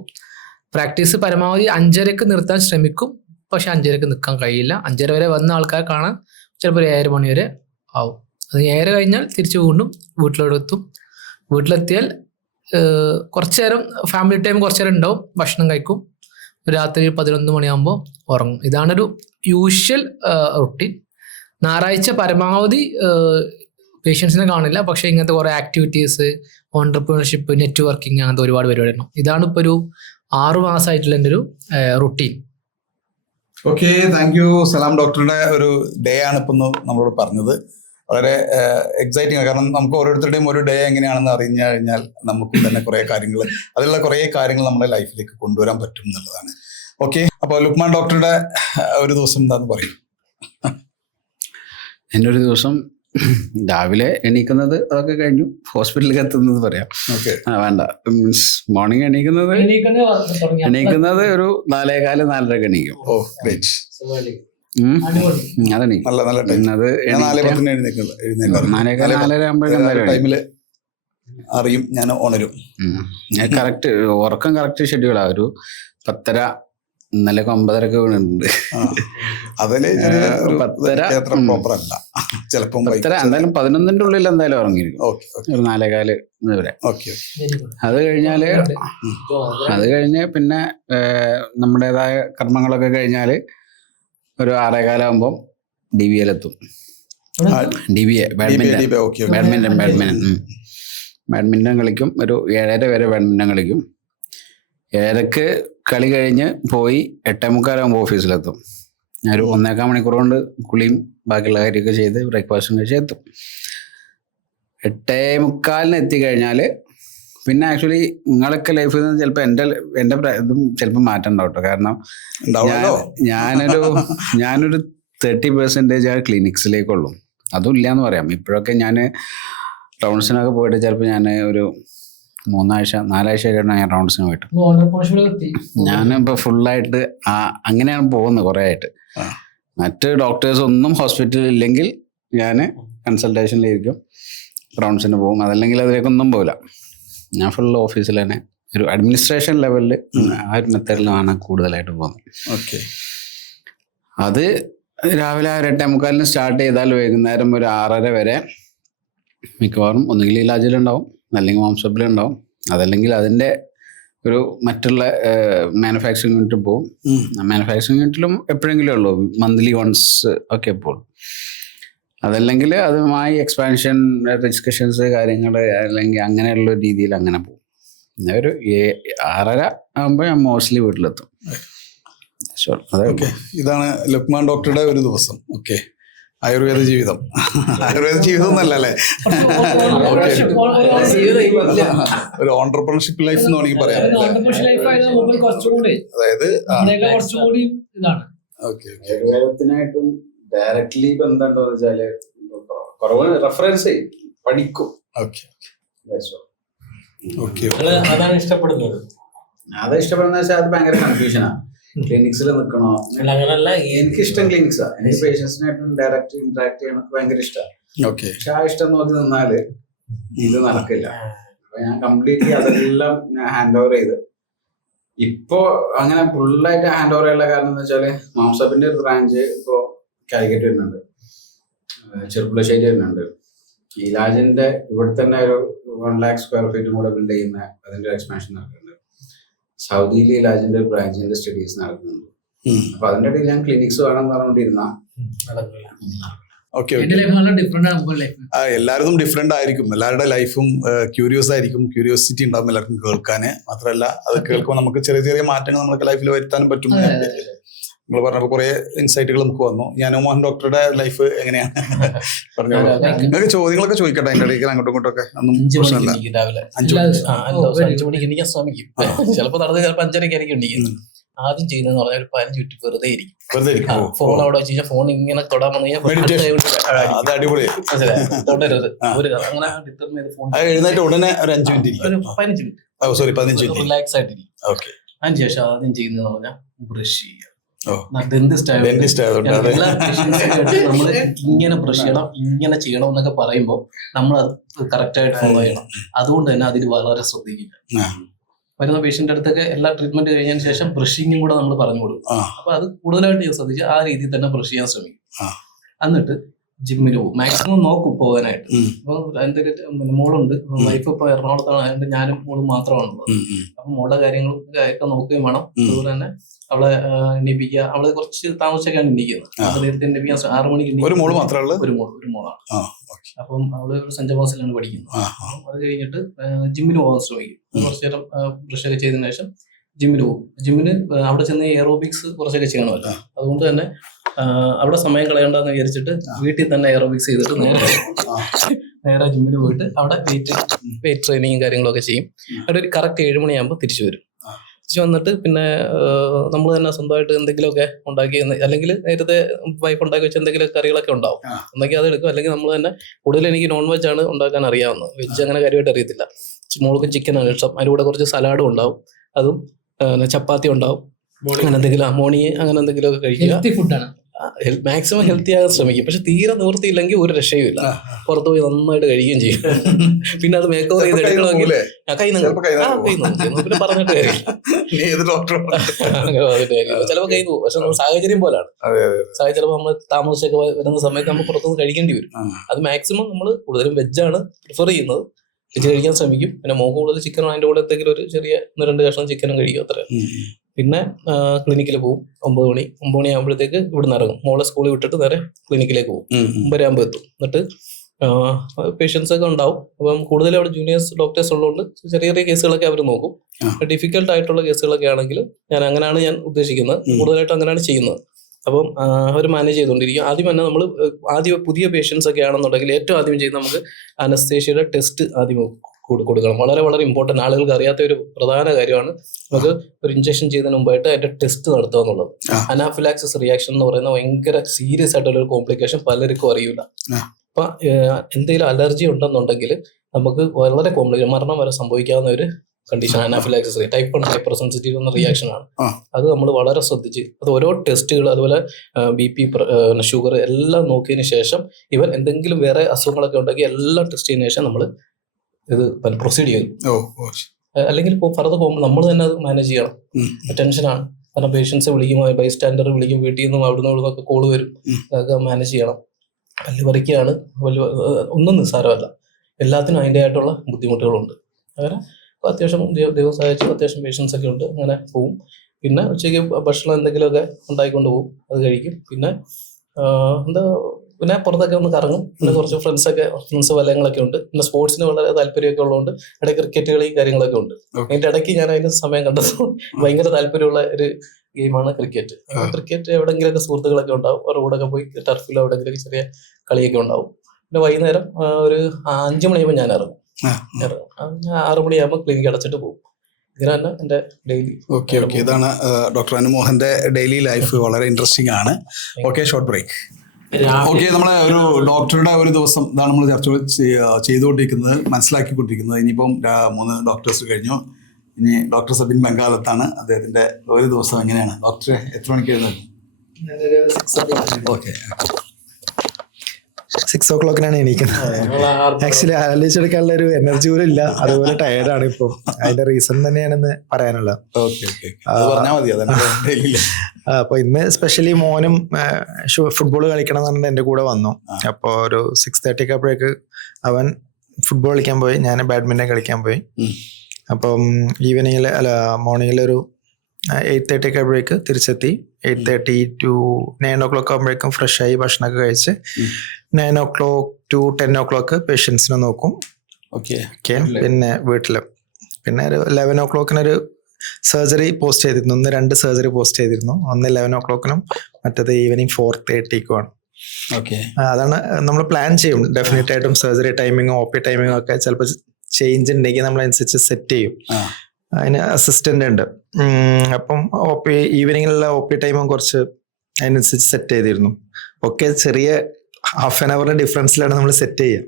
പ്രാക്ടീസ് പരമാവധി 5:30 നിർത്താൻ ശ്രമിക്കും. പക്ഷെ 5:30 നിൽക്കാൻ കഴിയില്ല. 5:30 വരെ വന്ന ആൾക്കാരെ കാണാൻ ചിലപ്പോൾ 7 മണി വരെ ആവും. അത് 7 കഴിഞ്ഞാൽ തിരിച്ച് വീണ്ടും വീട്ടിലെത്തും. വീട്ടിലെത്തിയാൽ കുറച്ചു നേരം ഫാമിലി ടൈം കുറച്ചു നേരം ഉണ്ടാവും. ഭക്ഷണം കഴിക്കും. രാത്രി 11 മണിയാകുമ്പോൾ ഉറങ്ങും. ഇതാണൊരു യൂഷ്വൽ റൊട്ടീൻ. ഞായറാഴ്ച പരമാവധി പേഷ്യൻസിനെ കാണില്ല. പക്ഷേ ഇങ്ങനത്തെ കുറേ ആക്ടിവിറ്റീസ്, ഓൺട്രപ്രണർഷിപ്പ്, നെറ്റ്വർക്കിംഗ്, അങ്ങനത്തെ ഒരുപാട് പരിപാടിയാണ്. ഇതാണ് ഇപ്പോൾ ഒരു 6 മാസമായിട്ടുള്ള എൻ്റെ ഒരു റൊട്ടീൻ. ഓക്കെ, താങ്ക് യു സലാം. ഡോക്ടറുടെ ഒരു ഡേ ആണ് ഇപ്പം നമ്മളോട് പറഞ്ഞത്. വളരെ എക്സൈറ്റിംഗ് ആണ്. കാരണം നമുക്ക് ഓരോരുത്തരുടെയും ഒരു ഡേ എങ്ങനെയാണെന്ന് അറിഞ്ഞു കഴിഞ്ഞാൽ നമുക്ക് തന്നെ കുറേ കാര്യങ്ങൾ, അതിലുള്ള കുറേ കാര്യങ്ങൾ നമ്മുടെ ലൈഫിലേക്ക് കൊണ്ടുവരാൻ പറ്റും എന്നുള്ളതാണ്. ഓക്കെ, അപ്പോൾ ലുക്മാൻ ഡോക്ടറുടെ ഒരു ദിവസം എന്താന്ന് പറയും? എൻ്റെ ഒരു ദിവസം രാവിലെ എണീക്കുന്നത് അതൊക്കെ കഴിഞ്ഞു ഹോസ്പിറ്റലിൽ എത്തുന്നത് പറയാം. ഓക്കെ, വേണ്ട, മീൻസ് മോർണിംഗ് എണീക്കുന്നത് ഒരു 4:15-4:30 എണീക്കും. ഓ ഗ്രേറ്റ്, അതെണീക്കും. നല്ല ടൈം. അത് 4:10 ടൈമില് അറിയും ഞാൻ ഉണരും. കറക്റ്റ് ഉറക്കം കറക്റ്റ് ഷെഡ്യൂളാ. ഒരു 10:30, ഇന്നലെ 9:30 വീണുണ്ട്. അതില് 10:30 പ്രോപ്പർ അല്ല, ചിലപ്പോൾ 10:30 എന്തായാലും 11-ന്റെ ഉള്ളിൽ എന്തായാലും ഉറങ്ങിയിരിക്കും. ഒരു 4:15 വരെ. അത് കഴിഞ്ഞ് പിന്നെ നമ്മുടേതായ കർമ്മങ്ങളൊക്കെ കഴിഞ്ഞാല് ഒരു 6:15 DBA'ലെത്തും. DBA ബാഡ്മിന്റൺ കളിക്കും. ഒരു 7:30 വരെ ബാഡ്മിന്റൺ കളിക്കും. 7:00 കളി കഴിഞ്ഞ് പോയി 8:45 ഓഫീസിലെത്തും. ഒരു 1.25 മണിക്കൂർ കൊണ്ട് കുളിയും ബാക്കിയുള്ള കാര്യമൊക്കെ ചെയ്ത് ബ്രേക്ക്ഫാസ്റ്റും കഴിച്ച് എത്തും. 8:45 എത്തിക്കഴിഞ്ഞാൽ പിന്നെ ആക്ച്വലി നിങ്ങളൊക്കെ ലൈഫിൽ നിന്ന് ചിലപ്പോൾ എൻ്റെ ഇതും ചിലപ്പോൾ മാറ്റം ഉണ്ടാവും കേട്ടോ. കാരണം ഞാനൊരു 30% ആ ക്ലിനിക്സിലേക്കുള്ളൂ. അതും ഇല്ലയെന്ന് പറയാം. ഇപ്പോഴൊക്കെ ഞാൻ റൗണ്ട്സിനൊക്കെ പോയിട്ട് ചിലപ്പോൾ ഞാൻ ഒരു 3-4 ആഴ്ചയൊക്കെയാണ് ഞാൻ റൗണ്ട്സിന് പോയിട്ട്. ഞാനിപ്പോൾ ഫുള്ളായിട്ട് അങ്ങനെയാണ് പോകുന്നത് കുറേ ആയിട്ട്. മറ്റ് ഡോക്ടേഴ്സ് ഒന്നും ഹോസ്പിറ്റലിൽ ഇല്ലെങ്കിൽ ഞാൻ കൺസൾട്ടേഷനിലിരിക്കും, റൗണ്ട്സിന് പോകും. അതല്ലെങ്കിൽ അതിലേക്കൊന്നും പോകില്ല. ഞാൻ ഫുൾ ഓഫീസിൽ തന്നെ ഒരു അഡ്മിനിസ്ട്രേഷൻ ലെവലിൽ ആ ഒരു മെത്തേഡിലാണ് കൂടുതലായിട്ട് പോകുന്നത്. ഓക്കെ, അത് രാവിലെ 8:45 സ്റ്റാർട്ട് ചെയ്താൽ വൈകുന്നേരം ഒരു 6:30 വരെ മിക്കവാറും ഒന്നുകിൽ ഇലാജിലുണ്ടാവും, അല്ലെങ്കിൽ വാംസപ്പിലുണ്ടാവും. അതല്ലെങ്കിൽ അതിൻ്റെ ഒരു മറ്റുള്ള മാനുഫാക്ചറിങ് യൂണിറ്റ് പോകും. മാനുഫാക്ചറിങ് യൂണിറ്റിലും എപ്പോഴെങ്കിലും ഉള്ളൂ, മന്ത്ലി വൺസ് ഒക്കെ ഇപ്പോൾ. അതല്ലെങ്കിൽ അതുമായി എക്സ്പാൻഷൻ ഡിസ്കഷൻസ് കാര്യങ്ങൾ അല്ലെങ്കിൽ അങ്ങനെയുള്ള രീതിയിൽ അങ്ങനെ പോകും. പിന്നെ ഒരു 6:30 ആകുമ്പോൾ ഞാൻ മോസ്റ്റ്ലി വീട്ടിലെത്തും. ഓക്കെ, ഇതാണ് ലുക്മാൻ ഡോക്ടറുടെ ഒരു ദിവസം. ഓക്കെ, ആയുർവേദ ജീവിതം. ആയുർവേദ ജീവിതം എന്നല്ല അല്ലേ, ഒരു ഓണ്ടർപ്രണർഷിപ്പ് ലൈഫ് എന്ന് വേണമെങ്കിൽ പറയാം. അതായത് ആയുർവേദത്തിനായിട്ടും ഡയറക്ട്ലി ബന്ധമുണ്ടോ എന്ന് വെച്ചാല് കുറവ് റെഫറൻസ് ചെയ്യും, പഠിക്കും. അതാണ് ഇഷ്ടപ്പെടുന്നത്. അത് ഇഷ്ടപ്പെടുന്ന വെച്ചാൽ അത് ഭയങ്കര കൺഫ്യൂഷനാണ്. ക്ലിനിക്സിൽ നിൽക്കണോ അങ്ങനല്ല, എനിക്കിഷ്ടം ക്ലിനിക്സാ. എനിക്ക് പേഷ്യൻസിനായിട്ടും ഡയറക്റ്റ് ഇന്ററാക്ട് ചെയ്യാൻ ഭയങ്കര ഇഷ്ടമാണ്. പക്ഷെ ആ ഇഷ്ടം നോക്കി നിന്നാല് ഇത് നടക്കില്ല. അപ്പൊ ഞാൻ കംപ്ലീറ്റ്ലി അതെല്ലാം ഞാൻ ഹാൻഡ് ഓവർ ചെയ്ത് ഇപ്പോ അങ്ങനെ ഫുള്ളായിട്ട് ഹാൻഡ് ഓവർ ചെയ്യാനുള്ള കാരണം എന്ന് വെച്ചാല് മാംസപ്പിന്റെ ഒരു ബ്രാഞ്ച് ഇപ്പോ കാലിക്കറ്റ് വരുന്നുണ്ട്, ചെറുപ്പുളശ്ശേരി വരുന്നുണ്ട്. ഇലാജിന്റെ ഇവിടെ തന്നെ ഒരു 1 lakh square feet കൂടെ ബിൽഡ് ചെയ്യുന്ന അതിന്റെ എക്സ്പാൻഷൻ നടക്കുന്നുണ്ട്. സൗദിയിൽ ഇലാജിന്റെ ഒരു ബ്രാഞ്ചിന്റെ സ്റ്റഡീസ് നടക്കുന്നുണ്ട്. അപ്പൊ അതിന്റെ ഇടയിൽ ഞാൻ ക്ലിനിക്സ് വേണം പറഞ്ഞുകൊണ്ടിരുന്ന എല്ലാവരും ഡിഫറെന്റ് ആയിരിക്കും. എല്ലാവരുടെ ലൈഫും ക്യൂരിയസ് ആയിരിക്കും, ക്യൂരിയോസിറ്റി ഉണ്ടാവും എല്ലാവർക്കും കേൾക്കാന്. മാത്രമല്ല അത് കേൾക്കുമ്പോൾ നമുക്ക് ചെറിയ ചെറിയ മാറ്റങ്ങൾ നമ്മുടെ ലൈഫിൽ വരുത്താനും പറ്റും. നിങ്ങൾ പറഞ്ഞപ്പോൾ കുറെ ഇൻസൈറ്റുകൾ നമുക്ക് വന്നു. ഞാൻ മോഹൻ ഡോക്ടറുടെ ലൈഫ് എങ്ങനെയാണ് പറഞ്ഞു. നിങ്ങൾക്ക് ചോദ്യങ്ങളൊക്കെ ചോദിക്കട്ടെ അതിന്റെ ഇടയ്ക്ക് അങ്ങോട്ടും ഇങ്ങോട്ടും ഒക്കെ. ഒന്നും പ്രശ്നമല്ല. 5 മണിക്ക് എണീക്കാൻ ശ്രമിക്കും. ചിലപ്പോൾ നടന്ന് ചിലപ്പോൾ 5:30 ആയിരിക്കും എണീക്കുന്നത്. ആദ്യം ചെയ്യുന്നതെന്ന് പറഞ്ഞാൽ ഒരു 15 മിനിറ്റ് വെറുതെ ഇരിക്കും. ഫോൺ അവിടെ വെച്ച് കഴിഞ്ഞാൽ ഫോൺ ഇങ്ങനെ തൊടാൻ വന്നു കഴിഞ്ഞാൽ തൊടരുത്. അങ്ങനെ ഡിറ്റർമിൻ ചെയ്ത് ഫോൺ എഴുന്നേറ്റ് ഉടനെ ഒരു 5 മിനിറ്റ് ഒരു 15 മിനിറ്റ് റിലാക്സ് ആയിട്ടിരിക്കും. അതിനുശേഷം ആദ്യം ചെയ്യുന്നതെന്ന് പറഞ്ഞാൽ ബ്രഷ് ചെയ്യുക. നമ്മൾ ഇങ്ങനെ ബ്രഷ് ചെയ്യണം, ഇങ്ങനെ ചെയ്യണം എന്നൊക്കെ പറയുമ്പോൾ നമ്മൾ അത് കറക്റ്റ് ആയിട്ട് ഫോളോ ചെയ്യണം. അതുകൊണ്ട് തന്നെ അതിൽ വളരെ ശ്രദ്ധിക്കുക. വരുന്ന പേഷ്യന്റെ അടുത്തൊക്കെ എല്ലാ ട്രീറ്റ്മെന്റ് കഴിഞ്ഞതിന് ശേഷം ബ്രഷിങ്ങും കൂടെ നമ്മൾ പറഞ്ഞു കൊടുക്കും. അപ്പൊ അത് കൂടുതലായിട്ട് ഞാൻ ശ്രദ്ധിച്ച് ആ രീതിയിൽ തന്നെ ബ്രഷ് ചെയ്യാൻ ശ്രമിക്കും. എന്നിട്ട് ജിമ്മിന് പോകും, മാക്സിമം നോക്കും പോകാനായിട്ട്. അപ്പൊ അതിന്റെ മോളുണ്ട്, വൈഫ് ഇപ്പൊ എറണാകുളത്താണ്, അതുകൊണ്ട് ഞാനും മോളും മാത്രമാണുള്ളത്. അപ്പൊ മോളുടെ കാര്യങ്ങളൊക്കെ നോക്കുകയും വേണം. അതുപോലെ തന്നെ അവളെ എണ്ണിപ്പിക്കുക. അവള് കുറച്ച് താമസിച്ചൊക്കെയാണ് എണ്ണിക്കുന്നത്. അപ്പൊ നേരത്തെ എണ്ണിപ്പിക്കാൻ 6 മണിക്ക് ഒരു മോളാണ്. അപ്പം അവള് സെന്റ് ജോമസിലാണ് പഠിക്കുന്നത്. അത് കഴിഞ്ഞിട്ട് ജിമ്മിന് പോകാൻ ശ്രമിക്കും. കുറച്ചു നേരം ബ്രഷ് ഒക്കെ ചെയ്തതിനു ശേഷം ജിമ്മിന് പോകും. ജിമ്മിന് അവിടെ ചെന്ന് എയറോബിക്സ് കുറച്ചൊക്കെ ചെയ്യണമല്ലോ. അതുകൊണ്ട് തന്നെ അവിടെ സമയം കളയണ്ടെന്ന് വിചാരിച്ചിട്ട് വീട്ടിൽ തന്നെ എയറോബിക്സ് ചെയ്തിട്ട് നേരെ ജിമ്മിന് പോയിട്ട് അവിടെ വെയിറ്റ് ട്രെയിനിങ്ങും കാര്യങ്ങളൊക്കെ ചെയ്യും. അവിടെ ഒരു കറക്റ്റ് 7 മണിയാകുമ്പോൾ തിരിച്ചു വരും. തിരിച്ചു വന്നിട്ട് പിന്നെ നമ്മൾ തന്നെ സ്വന്തമായിട്ട് എന്തെങ്കിലുമൊക്കെ ഉണ്ടാക്കി, അല്ലെങ്കിൽ നേരത്തെ വൈഫ് ഉണ്ടാക്കി വെച്ച എന്തെങ്കിലും കറികളൊക്കെ ഉണ്ടാവും, എന്തെങ്കിലും അത് എടുക്കും. അല്ലെങ്കിൽ നമ്മൾ തന്നെ കൂടുതൽ എനിക്ക് നോൺ വെജ് ആണ് ഉണ്ടാക്കാൻ അറിയാവുന്നത്. വെജ് അങ്ങനെ കാര്യമായിട്ട് അറിയത്തില്ല. മോൾക്ക് ചിക്കനാണ് ഇഷ്ടം. അതിൻ്റെ കൂടെ കുറച്ച് സലാഡും ഉണ്ടാവും, അതും ചപ്പാത്തി ഉണ്ടാവും. അങ്ങനെ എന്തെങ്കിലും മോർണിംഗ് അങ്ങനെ എന്തെങ്കിലുമൊക്കെ കഴിക്കുക. മാക്സിമം ഹെൽത്തി ആകാൻ ശ്രമിക്കും. പക്ഷെ തീരെ നിവൃത്തിയില്ലെങ്കിൽ ഒരു രക്ഷയും ഇല്ല. പുറത്ത് പോയി നന്നായിട്ട് കഴിയുകയും ചെയ്യും. പിന്നെ അത് മേക്ക് ഓവർ ചെയ്ത് എടുക്കണമെങ്കിൽ പിന്നെ പറഞ്ഞിട്ട് കാര്യമില്ല. ചിലപ്പോൾ കൈ പോകും. പക്ഷെ സാഹചര്യം പോലാണ്. ചിലപ്പോൾ നമ്മൾ താമസിച്ചൊക്കെ വരുന്ന സമയത്ത് നമ്മൾ പുറത്തുനിന്ന് കഴിക്കേണ്ടി വരും. അത് മാക്സിമം നമ്മൾ കൂടുതലും വെജാണ് പ്രിഫർ ചെയ്യുന്നത്. വെജ് കഴിക്കാൻ ശ്രമിക്കും. പിന്നെ മോക്ക് കൂടുതൽ ചിക്കനും അതിൻ്റെ കൂടെ എന്തെങ്കിലും ഒരു ചെറിയ 1-2 കഷ്ണം ചിക്കനും കഴിക്കും, അത്ര. പിന്നെ ക്ലിനിക്കിൽ പോകും. 9 മണിയാകുമ്പോഴത്തേക്ക് ഇവിടുന്ന് ഇറങ്ങും. മോളെ സ്കൂളിൽ വിട്ടിട്ട് നേരെ ക്ലിനിക്കിലേക്ക് പോകും. 9 ആകുമ്പോൾ എത്തും. എന്നിട്ട് പേഷ്യൻസ് ഒക്കെ ഉണ്ടാവും. അപ്പം കൂടുതലും അവിടെ ജൂനിയേഴ്സ് ഡോക്ടേഴ്സ് ഉള്ളതുകൊണ്ട് ചെറിയ ചെറിയ കേസുകളൊക്കെ അവർ നോക്കും. ഡിഫിക്കൽട്ട് ആയിട്ടുള്ള കേസുകളൊക്കെ ആണെങ്കിൽ ഞാൻ ഉദ്ദേശിക്കുന്നത് കൂടുതലായിട്ട് അങ്ങനെയാണ് ചെയ്യുന്നത്. അപ്പം അവർ മാനേജ് ചെയ്തുകൊണ്ടിരിക്കും. ആദ്യം തന്നെ നമ്മൾ പുതിയ പേഷ്യൻസ് ഒക്കെ ആണെന്നുണ്ടെങ്കിൽ ഏറ്റവും ആദ്യം ചെയ്യുന്നത് നമുക്ക് അനസ്തേഷ്യയുടെ ടെസ്റ്റ് ആദ്യം കൊടുക്കണം. വളരെ വളരെ ഇമ്പോർട്ടൻ്റ്, ആളുകൾക്ക് അറിയാത്ത ഒരു പ്രധാന കാര്യമാണ്. നമുക്ക് ഒരു ഇഞ്ചക്ഷൻ ചെയ്യുന്നതിന് മുമ്പായിട്ട് അതിന്റെ ടെസ്റ്റ് നടത്തുക എന്നുള്ളത്. അനാഫിലാക്സിസ് റിയാക്ഷൻ എന്ന് പറയുന്ന ഭയങ്കര സീരിയസ് ആയിട്ടുള്ള ഒരു കോംപ്ലിക്കേഷൻ പലർക്കും അറിയില്ല. അപ്പൊ എന്തെങ്കിലും അലർജി ഉണ്ടെന്നുണ്ടെങ്കിൽ നമുക്ക് വളരെ മരണം വരെ സംഭവിക്കാവുന്ന ഒരു condition anaphylaxis. Type 1 hyper sensitive എന്ന റിയാക്ഷൻ ആണ്. അത് നമ്മൾ വളരെ ശ്രദ്ധിച്ച് അത് ഓരോ ടെസ്റ്റുകൾ, അതുപോലെ BP, ഷുഗർ എല്ലാം നോക്കിയതിന് ശേഷം ഇവൻ എന്തെങ്കിലും വേറെ അസുഖങ്ങളൊക്കെ ഉണ്ടെങ്കിൽ എല്ലാം ടെസ്റ്റ് ചെയ്തതിനു ശേഷം നമ്മൾ ഇത് പ്രൊസീഡ് ചെയ്യും. അല്ലെങ്കിൽ ഇപ്പോൾ ഫർദർ പോകുമ്പോൾ നമ്മൾ തന്നെ അത് മാനേജ് ചെയ്യണം. ടെൻഷനാണ്. കാരണം പേഷ്യൻസ് വിളിക്കും, ബൈ സ്റ്റാൻഡർ വിളിക്കും, വീട്ടിൽ നിന്നും അവിടുന്ന് ഇവിടുന്നൊക്കെ കോള് വരും. അതൊക്കെ മാനേജ് ചെയ്യണം. പല്ല് പറിക്കുകയാണ്, ഒന്നും നിസ്സാരമല്ല. എല്ലാത്തിനും അതിൻ്റെ ആയിട്ടുള്ള ബുദ്ധിമുട്ടുകളുണ്ട്. അങ്ങനെ അപ്പോൾ അത്യാവശ്യം ദൈവം സഹായിച്ചു അത്യാവശ്യം പേഷ്യൻസ് ഒക്കെ ഉണ്ട്, അങ്ങനെ പോവും. പിന്നെ ഉച്ചയ്ക്ക് ഭക്ഷണം എന്തെങ്കിലുമൊക്കെ ഉണ്ടായിക്കൊണ്ട് പോകും, അത് കഴിക്കും. പിന്നെ പിന്നെ പുറത്തൊക്കെ ഒന്ന് കറങ്ങും. പിന്നെ കുറച്ച് ഫ്രണ്ട്സ് വലയങ്ങളൊക്കെ ഉണ്ട്. പിന്നെ സ്പോർട്സിന് വളരെ താല്പര്യമൊക്കെ ഉള്ളതുകൊണ്ട് ഇടയ്ക്ക് ക്രിക്കറ്റ് കളി കാര്യങ്ങളൊക്കെ ഉണ്ട്. അതിന്റെ ഇടയ്ക്ക് ഞാൻ അതിന് സമയം കണ്ടെത്തും. ഭയങ്കര താല്പര്യമുള്ള ഒരു ഗെയിമാണ് ക്രിക്കറ്റ്. ക്രിക്കറ്റ് എവിടെയെങ്കിലുമൊക്കെ സുഹൃത്തുക്കളൊക്കെ ഉണ്ടാവും, അവരുടെ കൂടെ പോയി ടർഫിലോ എവിടെയെങ്കിലും ചെറിയ കളിയൊക്കെ ഉണ്ടാവും. പിന്നെ വൈകുന്നേരം ഒരു 5 മണിയാകുമ്പോൾ ഞാൻ ഇറങ്ങും. ഞാൻ 6 മണിയാകുമ്പോൾ ക്ലിനിക്ക് അടച്ചിട്ട് പോകും. ഇങ്ങനെ തന്നെ എൻ്റെ ഡെയിലി. ഓക്കെ. ഇതാണ് ഡോക്ടർ അനുമോഹന്റെ ഡെയിലി ലൈഫ്. വളരെ ഇൻട്രസ്റ്റിംഗ് ആണ്. Okay, short break. ഓക്കെ, നമ്മളെ ഒരു ഡോക്ടറുടെ ഒരു ദിവസം ഇതാണ് നമ്മൾ ചർച്ച ചെയ്തുകൊണ്ടിരിക്കുന്നത്, മനസ്സിലാക്കിക്കൊണ്ടിരിക്കുന്നത്. ഇനിയിപ്പം 3 ഡോക്ടേഴ്സ് കഴിഞ്ഞു. ഇനി ഡോക്ടർ സബിൻ ബംഗാലത്താണ്. അദ്ദേഹത്തിന്റെ ഒരു ദിവസം എങ്ങനെയാണ്? ഡോക്ടറെ എത്ര മണിക്ക് എഴുന്നേൽക്കും? Okay, 6 o'clock എണീക്കുന്നത്. ആക്ച്വലി ആലോചിച്ചെടുക്കാനുള്ള ഒരു എനർജി പോലും ഇല്ല, അതുപോലെ ടയർഡാണ് ഇപ്പോൾ. അതിന്റെ റീസൺ തന്നെയാണെന്ന് പറയാനുള്ളത്. അപ്പൊ ഇന്ന് സ്പെഷ്യലി മോനും ഫുട്ബോൾ കളിക്കണം എന്ന് പറഞ്ഞിട്ട് എന്റെ കൂടെ വന്നു. അപ്പൊ ഒരു 6:30 ആയപ്പോഴേക്ക് അവൻ ഫുട്ബോൾ കളിക്കാൻ പോയി, ഞാൻ ബാഡ്മിന്റൺ കളിക്കാൻ പോയി. അപ്പം മോർണിംഗിൽ ഒരു 8:30 ആയപ്പോഴേക്ക് തിരിച്ചെത്തി. 8:30 to 9 o'clock ആകുമ്പോഴേക്കും ഫ്രഷ് ആയി ഭക്ഷണമൊക്കെ കഴിച്ച് 9 o'clock to 10 o'clock പേഷ്യൻസിനെ നോക്കും. ഓക്കെ. പിന്നെ വീട്ടില് പിന്നെ ഒരു 11 o'clock സർജറി പോസ്റ്റ് ചെയ്തിരുന്നു. 2 സർജറി പോസ്റ്റ് ചെയ്തിരുന്നു. ഒന്ന് 11 o'clock മറ്റേത് ഈവനിങ് 4:30 ഓക്കെ. അതാണ് നമ്മൾ പ്ലാൻ ചെയ്യും. ഡെഫിനറ്റ് ആയിട്ടും സർജറി ടൈമിങ്ങും OP ടൈമിങ്ങും ഒക്കെ ചിലപ്പോൾ ചേഞ്ച് ഉണ്ടെങ്കിൽ നമ്മളനുസരിച്ച് സെറ്റ് ചെയ്യും. അതിന് അസിസ്റ്റന്റ് ഉണ്ട്. അപ്പം OP ഈവനിങ്ങിലുള്ള OP ടൈമും കുറച്ച് അതിനനുസരിച്ച് സെറ്റ് ചെയ്തിരുന്നു. ഒക്കെ ചെറിയ ½ an hour ഡിഫറൻസിലാണ് നമ്മൾ സെറ്റ് ചെയ്യുക.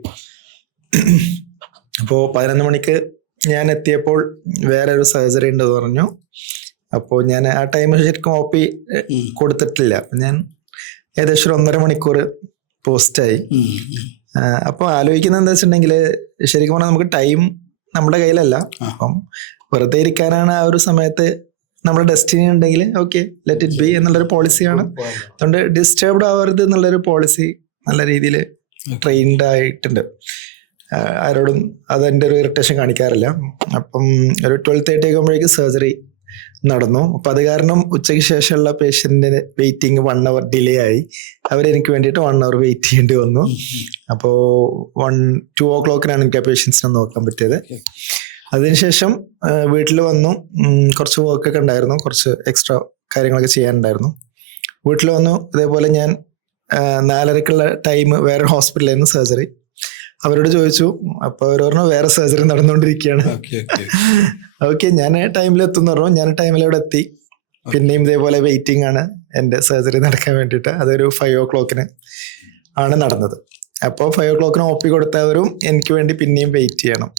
അപ്പോൾ 11 മണിക്ക് ഞാൻ എത്തിയപ്പോൾ വേറെ ഒരു സർജറി ഉണ്ട് പറഞ്ഞു. അപ്പോൾ ഞാൻ ആ ടൈമിൽ ശരിക്കും OP കൊടുത്തിട്ടില്ല. അപ്പം ഞാൻ ഏകദേശം 1.5 മണിക്കൂർ പോസ്റ്റായി. അപ്പോൾ ആലോചിക്കുന്നത് എന്താ വെച്ചിട്ടുണ്ടെങ്കിൽ ശരിക്കും പറഞ്ഞാൽ നമുക്ക് ടൈം നമ്മുടെ കയ്യിലല്ല. അപ്പം വെറുതെ ഇരിക്കാനാണ് ആ ഒരു സമയത്ത് നമ്മുടെ ഡെസ്റ്റിനി ഉണ്ടെങ്കിൽ ഓക്കെ ലെറ്റ് ഇറ്റ് ബി എന്നുള്ളൊരു പോളിസിയാണ്. അതുകൊണ്ട് ഡിസ്റ്റർബ്ഡ് ആവരുത് എന്നുള്ളൊരു പോളിസി നല്ല രീതിയിൽ ട്രെയിൻഡ് ആയിട്ടുണ്ട്. ആരോടും അതെൻ്റെ ഒരു ഇറിറ്റേഷൻ കാണിക്കാറില്ല. അപ്പം ഒരു 12:30 ആകുമ്പോഴേക്കും സർജറി നടന്നു. അപ്പം അത് കാരണം ഉച്ചയ്ക്ക് ശേഷമുള്ള പേഷ്യൻറ്റിന് വെയിറ്റിംഗ് 1 hour ഡിലേ ആയി. അവരെനിക്ക് വേണ്ടിയിട്ട് 1 hour വെയിറ്റ് ചെയ്യേണ്ടി വന്നു. അപ്പോൾ 2 o'clock എനിക്ക് ആ പേഷ്യൻസിനെ നോക്കാൻ പറ്റിയത്. അതിനുശേഷം വീട്ടിൽ വന്നു. കുറച്ച് വർക്കൊക്കെ ഉണ്ടായിരുന്നു, കുറച്ച് എക്സ്ട്രാ കാര്യങ്ങളൊക്കെ ചെയ്യാനുണ്ടായിരുന്നു. വീട്ടിൽ വന്നു. ഇതേപോലെ ഞാൻ 4:30 ടൈം വേറെ ഹോസ്പിറ്റലായിരുന്നു സർജറി. അവരോട് ചോദിച്ചു. അപ്പോൾ അവർ പറഞ്ഞു വേറെ സർജറി നടന്നുകൊണ്ടിരിക്കുകയാണ്. ഓക്കെ, ഞാൻ ടൈമിൽ എത്തുമെന്ന് പറഞ്ഞു. ഞാൻ ടൈമിൽ അവിടെ എത്തി. പിന്നെയും ഇതേപോലെ വെയിറ്റിംഗ് ആണ് എൻ്റെ സർജറി നടക്കാൻ വേണ്ടിയിട്ട്. അതൊരു 5 o'clock ആണ് നടന്നത്. അപ്പോൾ 5 o'clock OP കൊടുത്തവരും എനിക്ക് വേണ്ടി പിന്നെയും വെയിറ്റ് ചെയ്യണം.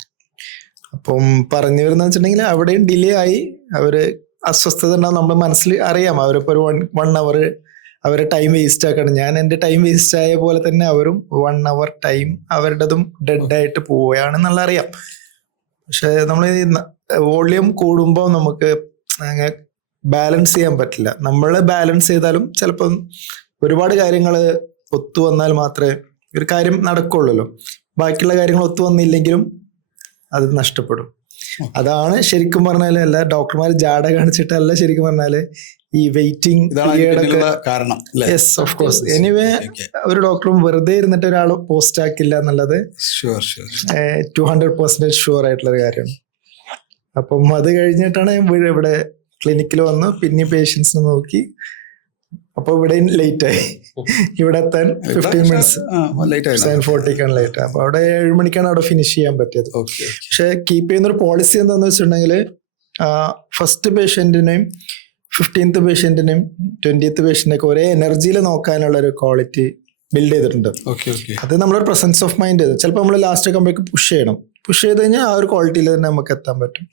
അപ്പം പറഞ്ഞു വരുന്ന വെച്ചിട്ടുണ്ടെങ്കിൽ അവിടെയും ഡിലേ ആയി. അവര് അസ്വസ്ഥത ഉണ്ടാവും, നമ്മുടെ മനസ്സിൽ അറിയാം. അവരിപ്പോൾ ഒരു 1 hour അവരെ ടൈം വേസ്റ്റ് ആക്കണം. ഞാൻ എൻ്റെ ടൈം വേസ്റ്റ് ആയ പോലെ തന്നെ അവരും 1 hour ടൈം അവരുടേതും ഡെഡായിട്ട് പോവുകയാണെന്നുള്ള അറിയാം. പക്ഷെ നമ്മൾ വോള്യൂം കൂടുമ്പോൾ നമുക്ക് അങ്ങനെ ബാലൻസ് ചെയ്യാൻ പറ്റില്ല. നമ്മൾ ബാലൻസ് ചെയ്താലും ചിലപ്പം ഒരുപാട് കാര്യങ്ങൾ ഒത്തു വന്നാൽ മാത്രമേ ഒരു കാര്യം നടക്കുള്ളൂ. ബാക്കിയുള്ള കാര്യങ്ങൾ ഒത്തു വന്നില്ലെങ്കിലും അത് നഷ്ടപ്പെടും. അതാണ് ശരിക്കും പറഞ്ഞാല് എല്ലാ ഡോക്ടർമാർ ജാട കാണിച്ചിട്ടല്ല ശരിക്കും പറഞ്ഞാല് ഈ വെയിറ്റിംഗ് കാരണം. Yes, of course. എനിവേ ഒരു ഡോക്ടറും വെറുതെ ഇരുന്നിട്ട് ഒരാൾ പോസ്റ്റ് ആക്കില്ല എന്നുള്ളത് 200% ഷുവർ ആയിട്ടുള്ള ഒരു കാര്യമാണ്. അപ്പം അത് കഴിഞ്ഞിട്ടാണ് ഇവിടെ ക്ലിനിക്കിൽ വന്ന് പിന്നെ പേഷ്യൻസിനെ നോക്കി. അപ്പൊ ഇവിടെ ലേറ്റ് ആയി. ഇവിടെ എത്താൻ 15 minutes 7:40 ലേറ്റ്. അപ്പൊ അവിടെ 7 മണിക്കാണ് അവിടെ ഫിനിഷ് ചെയ്യാൻ പറ്റിയത്. പക്ഷെ കീപ്പ് ചെയ്യുന്ന ഒരു പോളിസി എന്താന്ന് വെച്ചിട്ടുണ്ടെങ്കിൽ ഫസ്റ്റ് പേഷ്യന്റിനെയും 15th പേഷ്യന്റിനെയും 20th പേഷ്യന്റിനൊക്കെ ഒരേ എനർജിയിൽ നോക്കാനുള്ള ഒരു ക്വാളിറ്റി ബിൽഡ് ചെയ്തിട്ടുണ്ട്. അത് നമ്മളൊരു പ്രസൻസ് ഓഫ് മൈൻഡ്. ചിലപ്പോൾ നമ്മൾ ലാസ്റ്റ് ഒക്കെ ആകുമ്പോഴേക്ക് പുഷ് ചെയ്ത് കഴിഞ്ഞാൽ ആ ഒരു ക്വാളിറ്റിയിൽ തന്നെ നമുക്ക് എത്താൻ പറ്റും.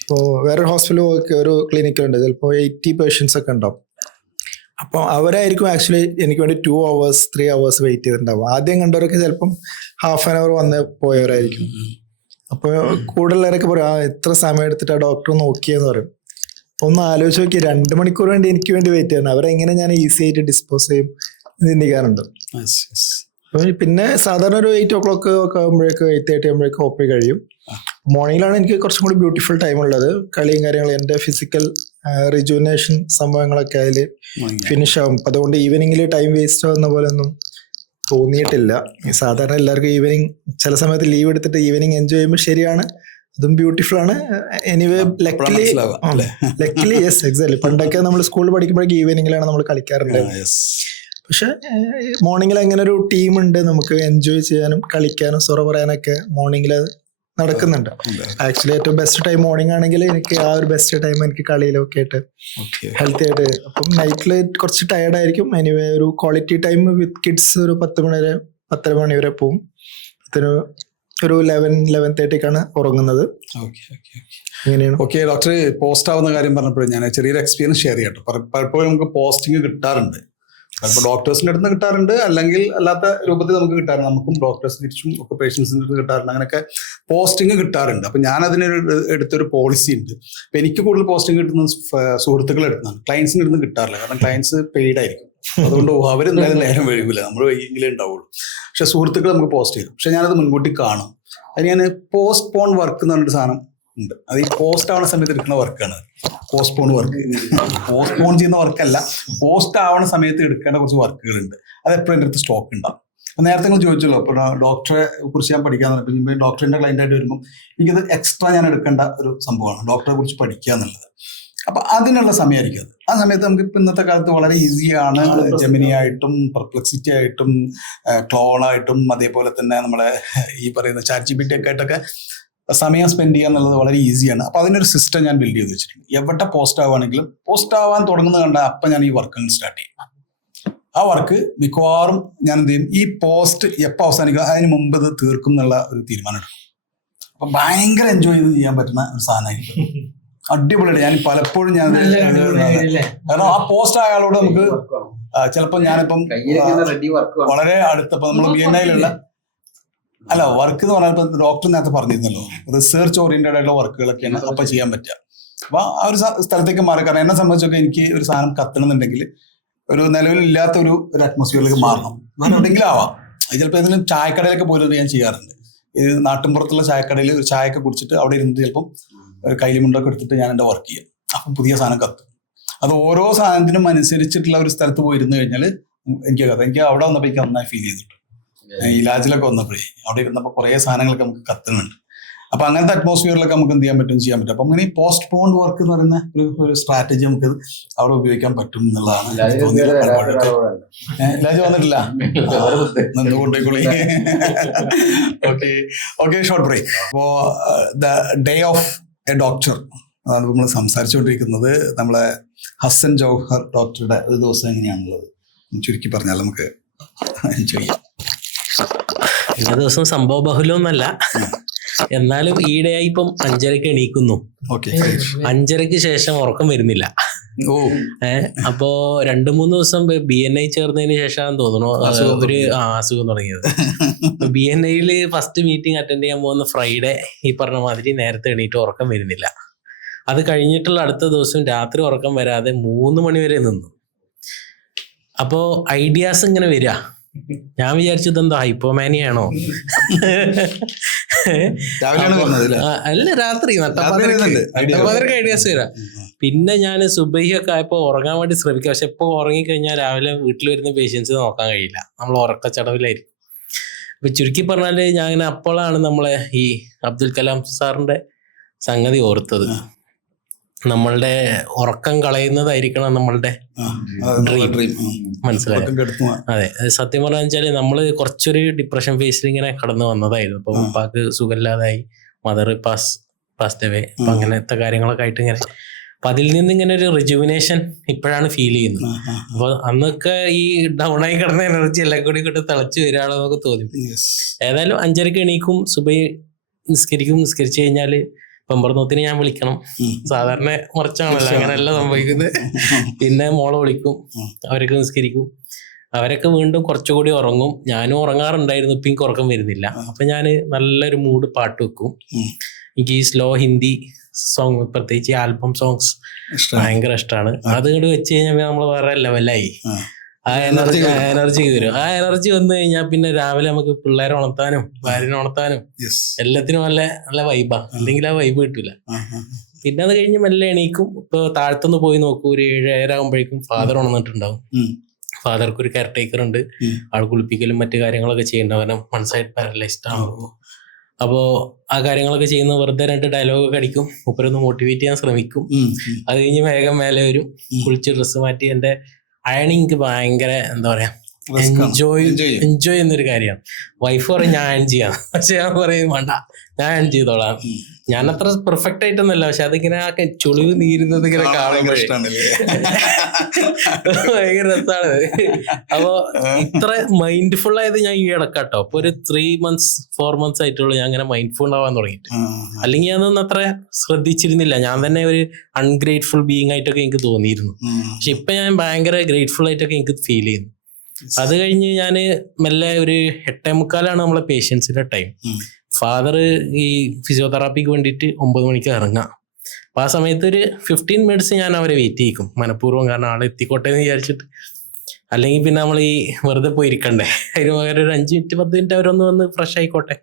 ഇപ്പോൾ വേറൊരു ഹോസ്പിറ്റലിൽ ഒരു ക്ലിനിക്കിലുണ്ട്, ചിലപ്പോൾ 80 പേഷ്യൻസ് ഒക്കെ ഉണ്ടാവും. അപ്പോൾ അവരായിരിക്കും ആക്ച്വലി എനിക്ക് വേണ്ടി 2 hours 3 hours വെയിറ്റ് ചെയ്തിട്ടുണ്ടാവും. ആദ്യം കണ്ടവരൊക്കെ ചിലപ്പം ½ an hour വന്ന് പോയവരായിരിക്കും. അപ്പോൾ കൂടുതലുള്ളവരൊക്കെ പറയും എത്ര സമയം എടുത്തിട്ട് ആ ഡോക്ടർ നോക്കിയെന്ന് പറയും. ഒന്ന് ആലോചിച്ച് നോക്കി 2 മണിക്കൂർ വേണ്ടി എനിക്ക് വേണ്ടി വെയിറ്റ് ചെയ്യണം. അവരെങ്ങനെ ഞാൻ ഈസി ആയിട്ട് ഡിസ്പോസ് ചെയ്യും ചിന്തിക്കാറുണ്ട്. പിന്നെ സാധാരണ ഒരു 8 o'clock ഒക്കെ ആകുമ്പോഴേക്ക് 8:30 ആകുമ്പോഴേക്ക് OP കഴിയും. മോർണിംഗിലാണ് എനിക്ക് കുറച്ചും കൂടി ബ്യൂട്ടിഫുൾ ടൈം ഉള്ളത്. കളിയും കാര്യങ്ങളും എൻ്റെ ഫിസിക്കൽ റിജുവിനേഷൻ സംഭവങ്ങളൊക്കെ അതിൽ ഫിനിഷ് ആവും. അപ്പം അതുകൊണ്ട് ഈവനിങ്ങിൽ ടൈം വേസ്റ്റ് ആവുന്ന പോലെ ഒന്നും തോന്നിയിട്ടില്ല. സാധാരണ എല്ലാവർക്കും ഈവനിങ് ചില സമയത്ത് ലീവ് എടുത്തിട്ട് ഈവനിങ് എൻജോയ് ചെയ്യുമ്പോൾ ശരിയാണ്, അതും ബ്യൂട്ടിഫുൾ ആണ്. Anyway luckily yes exactly. പണ്ടൊക്കെ നമ്മൾ സ്കൂളിൽ പഠിക്കുമ്പോഴേക്കും ഈവനിങ്ങിലാണ് നമ്മൾ കളിക്കാറുള്ളത്. പക്ഷെ മോർണിംഗിൽ അങ്ങനെ ഒരു ടീമുണ്ട്, നമുക്ക് എൻജോയ് ചെയ്യാനും കളിക്കാനും സൊറ പറയാനൊക്കെ മോർണിംഗിൽ നടക്കുന്നുണ്ട്. ആക്ച്വലി ഏറ്റവും ബെസ്റ്റ് ടൈം മോർണിംഗ് ആണെങ്കിൽ എനിക്ക് ആ ഒരു ബെസ്റ്റ് ടൈം എനിക്ക് കളിയിലൊക്കെ ആയിട്ട് ഹെൽത്തി ആയിട്ട്. അപ്പം നൈറ്റിൽ കുറച്ച് ടയർഡ് ആയിരിക്കും. എനിവേ ഒരു ക്വാളിറ്റി ടൈം വിത്ത് കിഡ്സ് ഒരു 10 മണി വരെ 10:30 മണി വരെ പോവും. ഒരു 11-11:30ക്കാണ് ഉറങ്ങുന്നത്. ഇങ്ങനെയാണ്. ഓക്കെ ഡോക്ടർ, പോസ്റ്റ് ആവുന്ന കാര്യം പറഞ്ഞപ്പോഴും ഞാൻ ചെറിയൊരു എക്സ്പീരിയൻസ് ഷെയർ ചെയ്യട്ടെ. പലപ്പോഴും നമുക്ക് പോസ്റ്റിംഗ് കിട്ടാറുണ്ട്. ചിലപ്പോൾ ഡോക്ടേഴ്സിൻ്റെ അടുത്ത് കിട്ടാറുണ്ട്, അല്ലെങ്കിൽ അല്ലാത്ത രൂപത്തിൽ നമുക്ക് കിട്ടാറുണ്ട്. നമുക്കും ഡോക്ടേഴ്സ് തിരിച്ചും ഒക്കെ പേഷ്യൻസിൻ്റെ അടുത്ത് കിട്ടാറുണ്ട്. അങ്ങനെയൊക്കെ പോസ്റ്റിംഗ് കിട്ടാറുണ്ട്. അപ്പം ഞാൻ അതിനൊരു എടുത്തൊരു പോളിസി ഉണ്ട്. അപ്പം എനിക്ക് കൂടുതൽ പോസ്റ്റിംഗ് കിട്ടുന്നത് സുഹൃത്തുക്കളുടെ അടുത്താണ്, ക്ലയൻസിൻ്റെ അടുത്ത് കിട്ടാറില്ല. കാരണം ക്ലയൻസ് പെയ്ഡ് ആയിരിക്കും, അതുകൊണ്ട് അവരെന്തായാലും നേരം വൈകില്ല, നമ്മൾ വൈകിയെങ്കിലേ ഉണ്ടാവുള്ളൂ. പക്ഷെ സുഹൃത്തുക്കൾ നമുക്ക് പോസ്റ്റ് ചെയ്യും. പക്ഷെ ഞാനത് മുൻകൂട്ടി കാണും. അത് ഞാൻ പോസ്റ്റ് പോൺ വർക്ക് എന്ന് പറഞ്ഞൊരു സാധനം ഉണ്ട്. അത് ഈ പോസ്റ്റ് ആവുന്ന സമയത്ത് എടുക്കുന്ന വർക്കാണ് postpone work. Postpone ചെയ്യുന്ന വർക്കല്ല, പോസ്റ്റ് ആവുന്ന സമയത്ത് എടുക്കേണ്ട കുറച്ച് വർക്കുകളുണ്ട്. അത് എപ്പോഴും എൻ്റെ അടുത്ത് സ്റ്റോക്ക് ഉണ്ടാവും. നേരത്തെ നിങ്ങൾ ചോദിച്ചല്ലോ, ഇപ്പോൾ ഡോക്ടറെ കുറിച്ച് ഞാൻ പഠിക്കാൻ തുടങ്ങി. ഡോക്ടറിൻ്റെ ക്ലയൻ്റ് ആയിട്ട് വരുമ്പോൾ എനിക്കത് എക്സ്ട്രാ ഞാൻ എടുക്കേണ്ട ഒരു സംഭവമാണ് ഡോക്ടറെ കുറിച്ച് പഠിക്കുക എന്നുള്ളത്. അപ്പൊ അതിനുള്ള സമയമായിരിക്കും അത്. ആ സമയത്ത് നമുക്ക് ഇപ്പൊ ഇന്നത്തെ കാലത്ത് വളരെ ഈസിയാണ്. ജെമിനി ആയിട്ടും പെർപ്ലക്സിറ്റി ആയിട്ടും ക്ലോണായിട്ടും അതേപോലെ തന്നെ നമ്മളെ ഈ പറയുന്ന ChatGPT ഒക്കെ ആയിട്ടൊക്കെ സമയം സ്പെൻഡ് ചെയ്യുക എന്നുള്ളത് വളരെ ഈസിയാണ്. അപ്പൊ അതിനൊരു സിസ്റ്റം ഞാൻ ബിൽഡ് ചെയ്ത് വെച്ചിട്ടുണ്ട്. എവിടെ പോസ്റ്റ് ആവുകയാണെങ്കിലും പോസ്റ്റ് ആവാൻ തുടങ്ങുന്നത് കണ്ടാൽ അപ്പം ഞാൻ ഈ വർക്കുകൾ സ്റ്റാർട്ട് ചെയ്യും. ആ വർക്ക് മിക്കവാറും ഞാൻ എന്ത് ചെയ്യും, ഈ പോസ്റ്റ് എപ്പോൾ അവസാനിക്കുക അതിന് മുമ്പ് ഇത് തീർക്കും എന്നുള്ള ഒരു തീരുമാനം എടുക്കും. അപ്പൊ ഭയങ്കര എൻജോയ് ചെയ്ത് ചെയ്യാൻ പറ്റുന്ന ഒരു സാധനമായിരിക്കും. അടിപൊളിയായിട്ട് ഞാൻ പലപ്പോഴും ഞാൻ കാരണം ആ പോസ്റ്റ് ആയാളോട് നമുക്ക് ചിലപ്പോൾ ഞാനിപ്പം വളരെ അടുത്തപ്പോൾ നമ്മൾ BNIയിലുള്ള അല്ല വർക്ക് എന്ന് പറഞ്ഞാൽ ഇപ്പം ഡോക്ടർ നേരത്തെ പറഞ്ഞിരുന്നല്ലോ, റിസർച്ച് ഓറിയന്റഡ് ആയിട്ടുള്ള വർക്കുകളൊക്കെയാണ് അപ്പം ചെയ്യാൻ പറ്റുക. അപ്പൊ ആ ഒരു സ്ഥലത്തേക്ക് മാറി. കാരണം എന്നെ സംബന്ധിച്ചൊക്കെ എനിക്ക് ഒരു സാധനം കത്തണമെന്നുണ്ടെങ്കിൽ ഒരു നിലവിലില്ലാത്ത ഒരു അറ്റ്മോസ്ഫിയറിലേക്ക് മാറണം. വേറെ എവിടെയെങ്കിലും ആവാം. അത് ചിലപ്പോൾ ഏതെങ്കിലും ചായക്കടയിലൊക്കെ പോലും ഞാൻ ചെയ്യാറുണ്ട്. ഇത് നാട്ടിൻപുറത്തുള്ള ചായക്കടയിൽ ഒരു ചായയൊക്കെ കുടിച്ചിട്ട് അവിടെ ഇരുന്നിട്ട് ചിലപ്പം ഒരു കൈലിമുണ്ടൊക്കെ എടുത്തിട്ട് ഞാൻ എൻ്റെ വർക്ക് ചെയ്യും. അപ്പം പുതിയ സാധനം കത്തും. അത് ഓരോ സാധനത്തിനും അനുസരിച്ചിട്ടുള്ള ഒരു സ്ഥലത്ത് പോയി ഇരുന്ന് കഴിഞ്ഞാൽ എനിക്ക് കഥ എനിക്ക് അവിടെ വന്നപ്പോൾ എനിക്ക് നന്നായി ഫീൽ ചെയ്തിട്ടുണ്ട്. ഇലാജിലൊക്കെ വന്നപ്പോഴേ അവിടെ ഇരുന്നപ്പോൾ കുറേ സാധനങ്ങളൊക്കെ നമുക്ക് കത്തുന്നുണ്ട്. അപ്പൊ അങ്ങനത്തെ അറ്റ്മോസ്ഫിയറിലൊക്കെ നമുക്ക് എന്ത് ചെയ്യാൻ ചെയ്യാൻ പറ്റും. അപ്പൊ അങ്ങനെ ഈ പോസ്റ്റ് പോൺ വർക്ക് എന്ന് പറയുന്ന ഒരു സ്ട്രാറ്റജി നമുക്ക് അവിടെ ഉപയോഗിക്കാൻ പറ്റും എന്നുള്ളതാണ്. ഇലാജ് വന്നിട്ടില്ല. Okay short break. അപ്പോ the day of a doctor അതാണ് നമ്മൾ സംസാരിച്ചുകൊണ്ടിരിക്കുന്നത്. നമ്മളെ ഹസൻ ജൗഹർ ഡോക്ടറുടെ ഒരു ദിവസം എങ്ങനെയാണുള്ളത് ചുരുക്കി പറഞ്ഞാൽ നമുക്ക് എൻജോയ് ചെയ്യാം. എല്ലാ ദിവസവും സംഭവ ബഹുലമൊന്നല്ല, എന്നാലും ഈയിടെയായി ഇപ്പം 5:30 എണീക്കുന്നു. 5:30 ശേഷം ഉറക്കം വരുന്നില്ല. അപ്പോ 2-3 ദിവസം BNI ചേർന്നതിന് ശേഷം തോന്നുന്നു ഒരു അസുഖം തുടങ്ങിയത്. BNIയില് ഫസ്റ്റ് മീറ്റിംഗ് അറ്റൻഡ് ചെയ്യാൻ പോകുന്ന ഫ്രൈഡേ ഈ പറഞ്ഞ മാതിരി നേരത്തെ എണീറ്റ് ഉറക്കം വരുന്നില്ല. അത് കഴിഞ്ഞിട്ടുള്ള അടുത്ത ദിവസം രാത്രി ഉറക്കം വരാതെ 3 മണി വരെ നിന്നു. അപ്പോ ഐഡിയാസ് ഇങ്ങനെ വരിക. ഞാൻ വിചാരിച്ചത് എന്താ ഹൈപ്പോമാനിയാണോ? അല്ല, രാത്രി നട്ടപ്പാതിരക്ക് ഐഡിയാസ് വരാം. പിന്നെ ഞാൻ സുബഹിയൊക്കെ ആയപ്പോ ഉറങ്ങാൻ വേണ്ടി ശ്രമിക്കാം. പക്ഷെ ഇപ്പൊ ഉറങ്ങിക്കഴിഞ്ഞാൽ രാവിലെ വീട്ടിൽ വരുന്ന പേഷ്യൻസ് നോക്കാൻ കഴിയില്ല, നമ്മൾ ഉറക്കച്ചടവിലായിരിക്കും. അപ്പൊ ചുരുക്കി പറഞ്ഞാല് ഞാൻ അങ്ങനെ അപ്പോഴാണ് നമ്മളെ ഈ അബ്ദുൽ കലാം സാറിന്റെ സംഗതി ഓർത്തത്. നമ്മളുടെ ഉറക്കം കളയുന്നതായിരിക്കണം നമ്മളുടെ ഡ്രീം. മനസ്സിലായി? അതെ, സത്യം പറഞ്ഞാൽ വെച്ചാല് നമ്മള് കുറച്ചൊരു ഡിപ്രഷൻ ഫേസിൽ ഇങ്ങനെ കടന്നു വന്നതായിരുന്നു. അപ്പൊ ഉപ്പാക്ക് സുഖമില്ലാതായി, മദർ പാസ്ഡ് അവേ. അപ്പൊ അങ്ങനത്തെ കാര്യങ്ങളൊക്കെ ആയിട്ട് ഇങ്ങനെ, അപ്പൊ അതിൽ നിന്ന് ഇങ്ങനെ ഒരു റിജുവിനേഷൻ ഇപ്പോഴാണ് ഫീൽ ചെയ്യുന്നത്. അപ്പൊ അന്നൊക്കെ ഈ ഡൗൺ ആയി കിടന്ന എനർജി എല്ലാം കൂടി ഇങ്ങോട്ട് തിളച്ചു വരികയാണോ എന്നൊക്കെ തോന്നി. ഏതായാലും 5:30 എണീക്കും, സുബഹി നിസ്കരിച്ചു കഴിഞ്ഞാല് പെമ്പർന്നോത്തിന് ഞാൻ വിളിക്കണം. സാധാരണ മറിച്ചാണല്ലോ, അങ്ങനെയല്ല സംഭവിക്കുന്നത്. പിന്നെ മോളെ വിളിക്കും, അവരൊക്കെ നിസ്കരിക്കും, അവരൊക്കെ വീണ്ടും കുറച്ചുകൂടി ഉറങ്ങും. ഞാനും ഉറങ്ങാറുണ്ടായിരുന്നു, ഇപ്പം എനിക്ക് ഉറക്കം വരുന്നില്ല. അപ്പൊ ഞാന് നല്ലൊരു മൂഡ് പാട്ട് വെക്കും. എനിക്ക് ഈ സ്ലോ ഹിന്ദി സോങ്, പ്രത്യേകിച്ച് ആൽബം സോങ്സ് ഭയങ്കര ഇഷ്ടമാണ്. അത് ഇങ്ങോട്ട് വെച്ച് കഴിഞ്ഞാൽ നമ്മൾ വേറെ ലെവലായി. ആ എനർജി വരും. ആ എനർജി വന്നു കഴിഞ്ഞാൽ പിന്നെ രാവിലെ നമുക്ക് പിള്ളേരെ ഉണർത്താനും ഭാര്യനെ ഉണർത്താനും എല്ലാത്തിനും നല്ല നല്ല വൈബാ. അല്ലെങ്കിൽ ആ വൈബ് കിട്ടില്ല. പിന്നെ അത് കഴിഞ്ഞ് മെല്ലെ എണീക്കും. ഇപ്പൊ താഴത്തുനിന്ന് പോയി നോക്കൂ, ഒരു 7-7 ആകുമ്പോഴേക്കും ഫാദർ ഉണർന്നിട്ടുണ്ടാവും. ഫാദർക്ക് ഒരു കെയർ ടേക്കർ ഉണ്ട്. ആൾ കുളിപ്പിക്കലും മറ്റു കാര്യങ്ങളൊക്കെ ചെയ്യേണ്ടവനും മനസ്സായിട്ട് പാരലൈസ്ഡ് ആകും. അപ്പോൾ ആ കാര്യങ്ങളൊക്കെ ചെയ്യുന്ന വെറുതെ 2 ഡയലോഗൊക്കെ അടിക്കും. മൂപ്പരൊന്ന് മോട്ടിവേറ്റ് ചെയ്യാൻ ശ്രമിക്കും. അത് കഴിഞ്ഞ് വേഗം മേലെ വരും, കുളിച്ച് ഡ്രസ്സ് മാറ്റി. എൻ്റെ അയണിങ് ഭയങ്കര എന്താ പറയാ എൻജോയ് ചെയ്യുന്നൊരു കാര്യമാണ്. വൈഫ് പറയും ഞാൻ അയൺ ചെയ്യാം, പക്ഷെ ഞാൻ പറയും വേണ്ട, ഞാൻ അയൺ ചെയ്തോളാം. ഞാൻ അത്ര പെർഫെക്റ്റ് ആയിട്ടൊന്നുമല്ല, പക്ഷെ അതിങ്ങനെ ആ ചുളിവ് നീരുന്നത് ഇങ്ങനെ കാണുമ്പോഴേ ഭയങ്കര രസമാണ്. അപ്പൊ ഇത്ര മൈൻഡ്ഫുൾ ആയത് ഞാൻ ഈ ഇടക്കാട്ടോ. അപ്പൊ ഒരു 3-4 months ആയിട്ടുള്ളൂ ഞാൻ അങ്ങനെ മൈൻഡ്ഫുൾ ആവാൻ തുടങ്ങിയിട്ട്. അല്ലെങ്കിൽ അതൊന്നും അത്ര ശ്രദ്ധിച്ചിരുന്നില്ല. ഞാൻ തന്നെ ഒരു അൺഗ്രേറ്റ്ഫുൾ ബീയിങ് ആയിട്ടൊക്കെ എനിക്ക് തോന്നിയിരുന്നു. പക്ഷെ ഇപ്പൊ ഞാൻ ഭയങ്കര ഗ്രേറ്റ്ഫുൾ ആയിട്ടൊക്കെ എനിക്ക് ഫീൽ ചെയ്യുന്നു. അത് കഴിഞ്ഞ് ഞാൻ മെല്ലെ ഒരു 8:45 നമ്മളെ പേഷ്യൻസിന്റെ ടൈം. ഫാദർ ഈ ഫിസിയോതെറാപ്പിക്ക് വേണ്ടിയിട്ട് 9 മണിക്ക് ഇറങ്ങാം. അപ്പൊ ആ സമയത്ത് ഒരു 15 minutes ഞാൻ അവരെ വെയിറ്റ് ചെയ്യിക്കും മനഃപൂർവ്വം. കാരണം ആളെ എത്തിക്കോട്ടെ എന്ന് വിചാരിച്ചിട്ട്. അല്ലെങ്കിൽ പിന്നെ നമ്മൾ ഈ വെറുതെ പോയിരിക്കണ്ടേ. അതിന് പകരം ഒരു 5 minute 10 minute അവരൊന്ന് വന്ന് ഫ്രഷ് ആയിക്കോട്ടെ.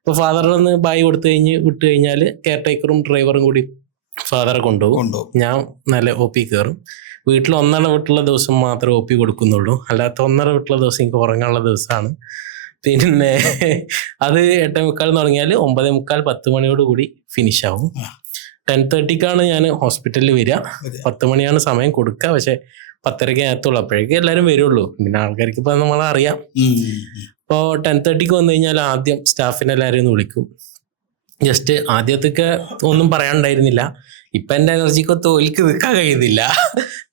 അപ്പൊ ഫാദറിനൊന്ന് ബായ് കൊടുത്തു കഴിഞ്ഞ് വിട്ട് കഴിഞ്ഞാൽ കെയർ ടേക്കറും ഡ്രൈവറും കൂടി ഫാദറെ കൊണ്ടുപോകും. ഞാൻ നല്ല OP കയറും. വീട്ടിൽ 1.5 വിട്ടുള്ള ദിവസം മാത്രമേ OP കൊടുക്കുന്നുള്ളൂ. അല്ലാത്ത 1.5 വിട്ടുള്ള ദിവസം എനിക്ക് ഉറങ്ങാനുള്ള ദിവസമാണ്. പിന്നെ അത് 8:45 തുടങ്ങിയാൽ 9:45 10 മണിയോട് കൂടി ഫിനിഷ് ആവും. 10:30 ഞാൻ ഹോസ്പിറ്റലിൽ വരിക. 10 മണിയാണ് സമയം കൊടുക്കുക. പക്ഷെ 10:30 എത്തുള്ളൂ. അപ്പോഴേക്കും എല്ലാവരും വരുള്ളൂ. പിന്നെ ആൾക്കാർക്ക് ഇപ്പൊ നമ്മളറിയാം. അപ്പോൾ 10:30 വന്നു കഴിഞ്ഞാൽ ആദ്യം സ്റ്റാഫിനെ എല്ലാവരെയും ഒന്ന് വിളിക്കും. ജസ്റ്റ് ആദ്യത്തൊക്കെ ഒന്നും പറയാനുണ്ടായിരുന്നില്ല. ഇപ്പൊ എൻ്റെ എനർജിക്ക് തോൽക്ക് നിൽക്കാൻ കഴിയുന്നില്ല.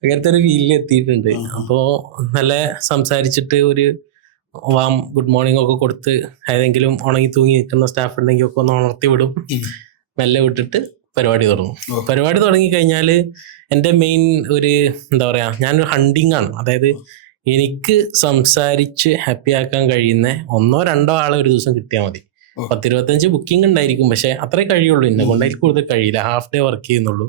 അങ്ങനത്തെ ഒരു ഫീലിൽ എത്തിയിട്ടുണ്ട്. അപ്പോൾ നല്ല സംസാരിച്ചിട്ട് ഒരു വാം ഗുഡ് മോർണിംഗ് ഒക്കെ കൊടുത്ത് ഏതെങ്കിലും ഉണങ്ങി തൂങ്ങി നിൽക്കുന്ന സ്റ്റാഫ് ഉണ്ടെങ്കിൽ ഒക്കെ ഒന്ന് ഉണർത്തി വിടും. മെല്ലെ വിട്ടിട്ട് പരിപാടി തുടങ്ങും. പരിപാടി തുടങ്ങി കഴിഞ്ഞാൽ എൻ്റെ മെയിൻ ഒരു എന്താ പറയാ, ഞാനൊരു ഹണ്ടിങ് ആണ്. അതായത് എനിക്ക് സംസാരിച്ച് ഹാപ്പി ആക്കാൻ കഴിയുന്ന 1-2 ആളെ ഒരു ദിവസം കിട്ടിയാൽ മതി. 10-25 ബുക്കിംഗ് ഉണ്ടായിരിക്കും, പക്ഷെ അത്രേ കഴിയുള്ളൂ. എന്നെ കൊണ്ടായിരിക്കും കൂടുതൽ കഴിയില്ല. ഹാഫ് ഡേ വർക്ക് ചെയ്യുന്നുള്ളൂ,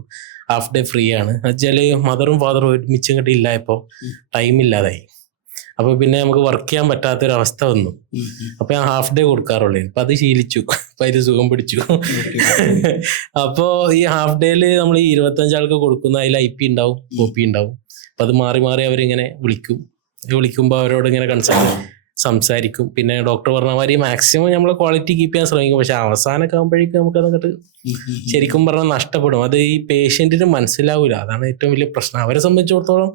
ഹാഫ് ഡേ ഫ്രീ ആണ്. എന്നുവെച്ചാൽ മദറും ഫാദറും ഒരുമിച്ചും കിട്ടി ഇല്ലായപ്പോൾ ടൈം ഇല്ലാതായി. അപ്പൊ പിന്നെ നമുക്ക് വർക്ക് ചെയ്യാൻ പറ്റാത്തൊരവസ്ഥ വന്നു. അപ്പൊ ഞാൻ ഹാഫ് ഡേ കൊടുക്കാറുള്ളൂ. അപ്പൊ അത് ശീലിച്ചു, അപ്പൊ അതിന് സുഖം പിടിച്ചു. അപ്പോ ഈ ഹാഫ് ഡേയില് നമ്മൾ 25 ആൾക്ക് കൊടുക്കുന്ന അതിൽ IP ഉണ്ടാവും, OP ഉണ്ടാവും. അപ്പൊ അത് മാറി മാറി അവരിങ്ങനെ വിളിക്കുമ്പോൾ അവരോട് ഇങ്ങനെ സംസാരിക്കും. പിന്നെ ഡോക്ടർ പറഞ്ഞ മാതിരി മാക്സിമം നമ്മൾ ക്വാളിറ്റി കീപ്പ് ചെയ്യാൻ ശ്രമിക്കും. പക്ഷെ അവസാനമൊക്കെ ആകുമ്പോഴേക്കും നമുക്ക് അതങ്ങോട്ട് ശരിക്കും പറഞ്ഞാൽ നഷ്ടപ്പെടും. അത് ഈ പേഷ്യന്റിന് മനസ്സിലാവൂല. അതാണ് ഏറ്റവും വലിയ പ്രശ്നം. അവരെ സംബന്ധിച്ചിടത്തോളം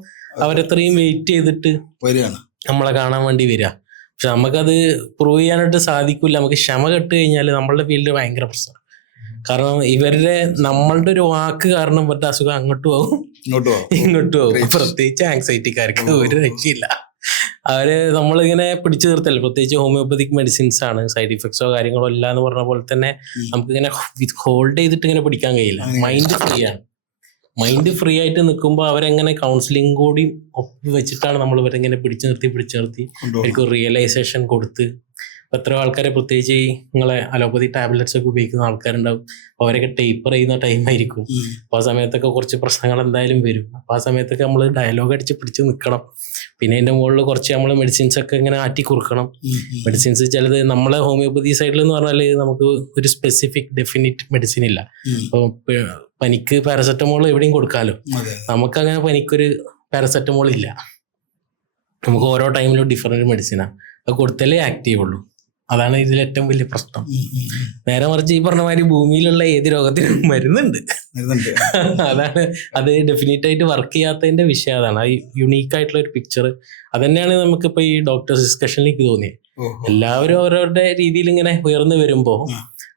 അവരെത്രയും വെയിറ്റ് ചെയ്തിട്ട് നമ്മളെ കാണാൻ വേണ്ടി വരിക. പക്ഷെ നമുക്കത് പ്രൂവ് ചെയ്യാനായിട്ട് സാധിക്കില്ല. നമുക്ക് ക്ഷമ കെട്ട് കഴിഞ്ഞാൽ നമ്മളുടെ ഫീൽഡ് ഭയങ്കര പ്രശ്നമാണ്. കാരണം നമ്മളുടെ ഒരു വാക്ക് കാരണം ഇവരുടെ അസുഖം അങ്ങോട്ടും പോകും ഇങ്ങോട്ടും പോകും. പ്രത്യേകിച്ച് ആങ്സൈറ്റിക്കാർക്ക് ഒരു രക്ഷയില്ല. നമ്മളിങ്ങനെ പിടിച്ചു നിർത്തല്ലേ. പ്രത്യേകിച്ച് ഹോമിയോപ്പതിക് മെഡിസിൻസ് ആണ്. സൈഡ് ഇഫക്ട്സോ കാര്യങ്ങളോ ഇല്ല എന്ന് പറഞ്ഞ പോലെ തന്നെ നമുക്കിങ്ങനെ ഹോൾഡ് ചെയ്തിട്ട് ഇങ്ങനെ പിടിക്കാൻ കഴിയില്ല. മൈൻഡ് ഫ്രീ ആയിട്ട് നിൽക്കുമ്പോൾ അവരെങ്ങനെ കൗൺസിലിംഗ് കൂടി വെച്ചിട്ടാണ് നമ്മൾ ഇവരെങ്ങനെ പിടിച്ചു നിർത്തി അവർക്ക് റിയലൈസേഷൻ കൊടുത്ത്. എത്ര ആൾക്കാരെ പ്രത്യേകിച്ച് നിങ്ങളെ അലോപ്പതി ടാബ്ലറ്റ്സ് ഒക്കെ ഉപയോഗിക്കുന്ന ആൾക്കാരുണ്ടാവും. അവരൊക്കെ ടേപ്പർ ചെയ്യുന്ന ടൈമായിരിക്കും. അപ്പോൾ ആ സമയത്തൊക്കെ കുറച്ച് പ്രശ്നങ്ങൾ എന്തായാലും വരും. അപ്പോൾ ആ സമയത്തൊക്കെ നമ്മൾ ഡയലോഗ് അടിച്ച് പിടിച്ച് നിൽക്കണം. പിന്നെ അതിൻ്റെ മുകളിൽ കുറച്ച് നമ്മൾ മെഡിസിൻസ് ഒക്കെ ഇങ്ങനെ ആറ്റി കുറുക്കണം. മെഡിസിൻസ് ചിലത് നമ്മളെ ഹോമിയോപ്പതി സൈഡിൽ എന്ന് പറഞ്ഞാൽ നമുക്ക് ഒരു സ്പെസിഫിക് ഡെഫിനിറ്റ് മെഡിസിൻ ഇല്ല. അപ്പോൾ പനിക്ക് പാരസെറ്റമോൾ എവിടെയും കൊടുക്കാമല്ലോ. നമുക്കങ്ങനെ പനിക്കൊരു പാരസെറ്റമോൾ ഇല്ല. നമുക്ക് ഓരോ ടൈമിലും ഡിഫറെൻറ്റ് മെഡിസിനാണ്. അത് കൊടുത്താലേ ആക്റ്റീവ് ഉള്ളൂ. അതാണ് ഇതിൽ ഏറ്റവും വലിയ പ്രശ്നം. നേരെ മറിച്ച് ഈ പറഞ്ഞ മാതിരി ഭൂമിയിലുള്ള ഏത് രോഗത്തിനും മരുന്നുണ്ട്. അത് ഡെഫിനറ്റ് ആയിട്ട് വർക്ക് ചെയ്യാത്തതിന്റെ വിഷയം അതാണ്. ആ യുണീക്ക് ആയിട്ടുള്ള ഒരു പിക്ചർ അത് തന്നെയാണ് നമുക്കിപ്പോ ഈ ഡോക്ടേഴ്സ് ഡിസ്കഷനിലേക്ക് തോന്നിയത്. എല്ലാവരും അവരവരുടെ രീതിയിൽ ഇങ്ങനെ ഉയർന്നു വരുമ്പോൾ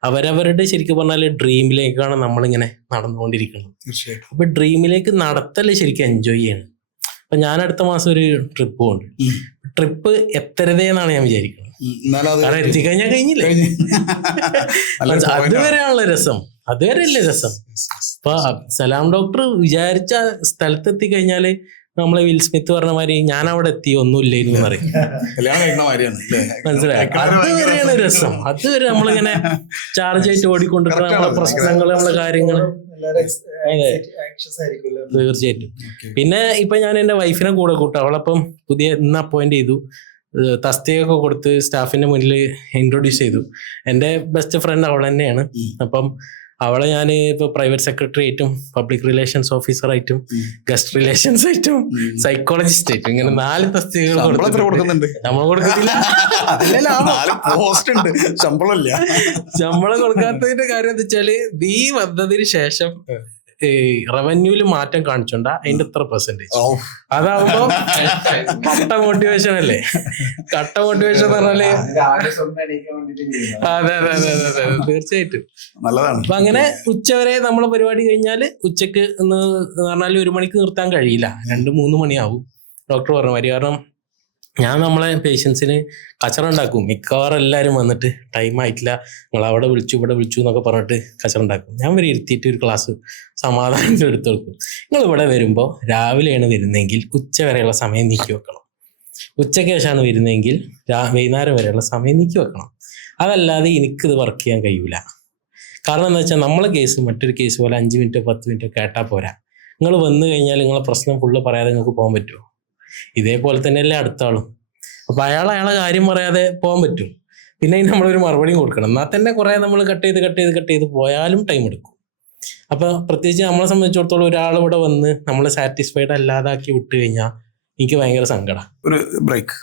അവരവരുടെ ശരിക്കും പറഞ്ഞാല് ഡ്രീമിലേക്കാണ് നമ്മളിങ്ങനെ നടന്നുകൊണ്ടിരിക്കുന്നത്. അപ്പൊ ഡ്രീമിലേക്ക് നടത്തല്ലേ ശരിക്കും എൻജോയ് ചെയ്യണം. അപ്പൊ ഞാൻ അടുത്ത മാസം ഒരു ട്രിപ്പ് പോകുന്നുണ്ട്. ട്രിപ്പ് എത്തരുതേന്നാണ് ഞാൻ വിചാരിക്കുന്നത്. കാരണം എത്തിക്കഴിഞ്ഞാൽ കഴിഞ്ഞില്ലേ. അതുവരെയാണുള്ള രസം, അതുവരെ അല്ലേ രസം. അപ്പൊ സലാം ഡോക്ടർ വിചാരിച്ച സ്ഥലത്തെത്തി കഴിഞ്ഞാല് നമ്മളെ വിൽ സ്മിത്ത് പറഞ്ഞ മാതിരി ഞാൻ അവിടെ എത്തി ഒന്നുമില്ലായിരുന്നു പറയും. മനസ്സിലായി. അതുവരെയാണ് രസം. അതുവരെ നമ്മളിങ്ങനെ ചാർജ് ആയിട്ട് ഓടിക്കൊണ്ടിരിക്കുന്ന നമ്മളെ പ്രശ്നങ്ങള്, നമ്മളെ കാര്യങ്ങള് തീർച്ചയായിട്ടും. പിന്നെ ഇപ്പൊ ഞാൻ എന്റെ വൈഫിനെ കൂടെ കൂട്ടും. അവളപ്പം ഇന്ന് അപ്പോയിന്റ് ചെയ്തു, തസ്തികയൊക്കെ കൊടുത്ത് സ്റ്റാഫിന്റെ മുന്നിൽ ഇൻട്രൊഡ്യൂസ് ചെയ്തു. എൻ്റെ ബെസ്റ്റ് ഫ്രണ്ട് അവൾ തന്നെയാണ്. അപ്പം അവളെ ഞാൻ ഇപ്പൊ പ്രൈവറ്റ് സെക്രട്ടറി ആയിട്ടും പബ്ലിക് റിലേഷൻസ് ഓഫീസർ ആയിട്ടും ഗസ്റ്റ് റിലേഷൻസ് ആയിട്ടും സൈക്കോളജിസ്റ്റ് ആയിട്ടും ഇങ്ങനെ 4 തസ്തികകൾ കൊടുക്കുന്നുണ്ട്. നമ്മൾ കൊടുക്കുന്നില്ല. ശമ്പളം കൊടുക്കാത്തതിന്റെ കാര്യം എന്താ വെച്ചാല് ഈ വന്നതിന് ശേഷം റവന്യൂല് മാറ്റം കാണിച്ചോണ്ട അതിന്റെ എത്ര പെർസെന്റേജ്. അതാവുമ്പോ കട്ട മോട്ടിവേഷൻ അല്ലേ. കട്ട മോട്ടിവേഷൻ എന്ന് പറഞ്ഞാല് അതെ തീർച്ചയായിട്ടും നല്ലതാണ്. അപ്പൊ അങ്ങനെ ഉച്ചവരെ നമ്മളെ പരിപാടി കഴിഞ്ഞാല് ഉച്ചക്ക് എന്ന് പറഞ്ഞാല് 1 മണിക്ക് നിർത്താൻ കഴിയില്ല, 2-3 മണിയാവും ഡോക്ടർ പറഞ്ഞ മാതിരി. കാരണം ഞാൻ നമ്മളെ പേഷ്യൻസിന് കച്ചറ ഉണ്ടാക്കും. മിക്കവാറും എല്ലാവരും വന്നിട്ട് ടൈം ആയിട്ടില്ല, നിങ്ങൾ അവിടെ വിളിച്ചു ഇവിടെ വിളിച്ചു എന്നൊക്കെ പറഞ്ഞിട്ട് കച്ചറ ഉണ്ടാക്കും. ഞാൻ വരെ ഇരുത്തിയിട്ട് ഒരു ക്ലാസ് സമാധാനത്തിൽ എടുത്തു കൊടുക്കും. നിങ്ങൾ ഇവിടെ വരുമ്പോൾ രാവിലെയാണ് വരുന്നതെങ്കിൽ ഉച്ച വരെയുള്ള സമയം നീക്കി വെക്കണം. ഉച്ചയ്ക്ക് ശേഷമാണ് വരുന്നതെങ്കിൽ വൈകുന്നേരം വരെയുള്ള സമയം നീക്കി വെക്കണം. അതല്ലാതെ എനിക്കിത് വർക്ക് ചെയ്യാൻ കഴിയൂല. കാരണം എന്താ വെച്ചാൽ നമ്മളെ കേസ് മറ്റൊരു കേസ് പോലെ 5 മിനിറ്റോ 10 മിനിറ്റോ കേട്ടാൽ പോരാ. നിങ്ങൾ വന്നു കഴിഞ്ഞാൽ നിങ്ങളെ പ്രശ്നം ഫുള്ള് പറയാതെ നിങ്ങൾക്ക് പോകാൻ പറ്റുമോ? ഇതേപോലെ തന്നെയല്ലേ അടുത്ത ആളും. അപ്പൊ അയാളെ കാര്യം പറയാതെ പോകാൻ പറ്റും. പിന്നെ നമ്മളൊരു മറുപടിയും കൊടുക്കണം. എന്നാൽ തന്നെ കുറെ നമ്മൾ കട്ട് ചെയ്ത് പോയാലും ടൈം എടുക്കും. അപ്പൊ പ്രത്യേകിച്ച് നമ്മളെ സംബന്ധിച്ചിടത്തോളം ഒരാൾ ഇവിടെ വന്ന് നമ്മളെ സാറ്റിസ്ഫൈഡ് അല്ലാതാക്കി വിട്ട് കഴിഞ്ഞാൽ എനിക്ക് ഭയങ്കര സങ്കടം. ഒരു ബ്രേക്ക്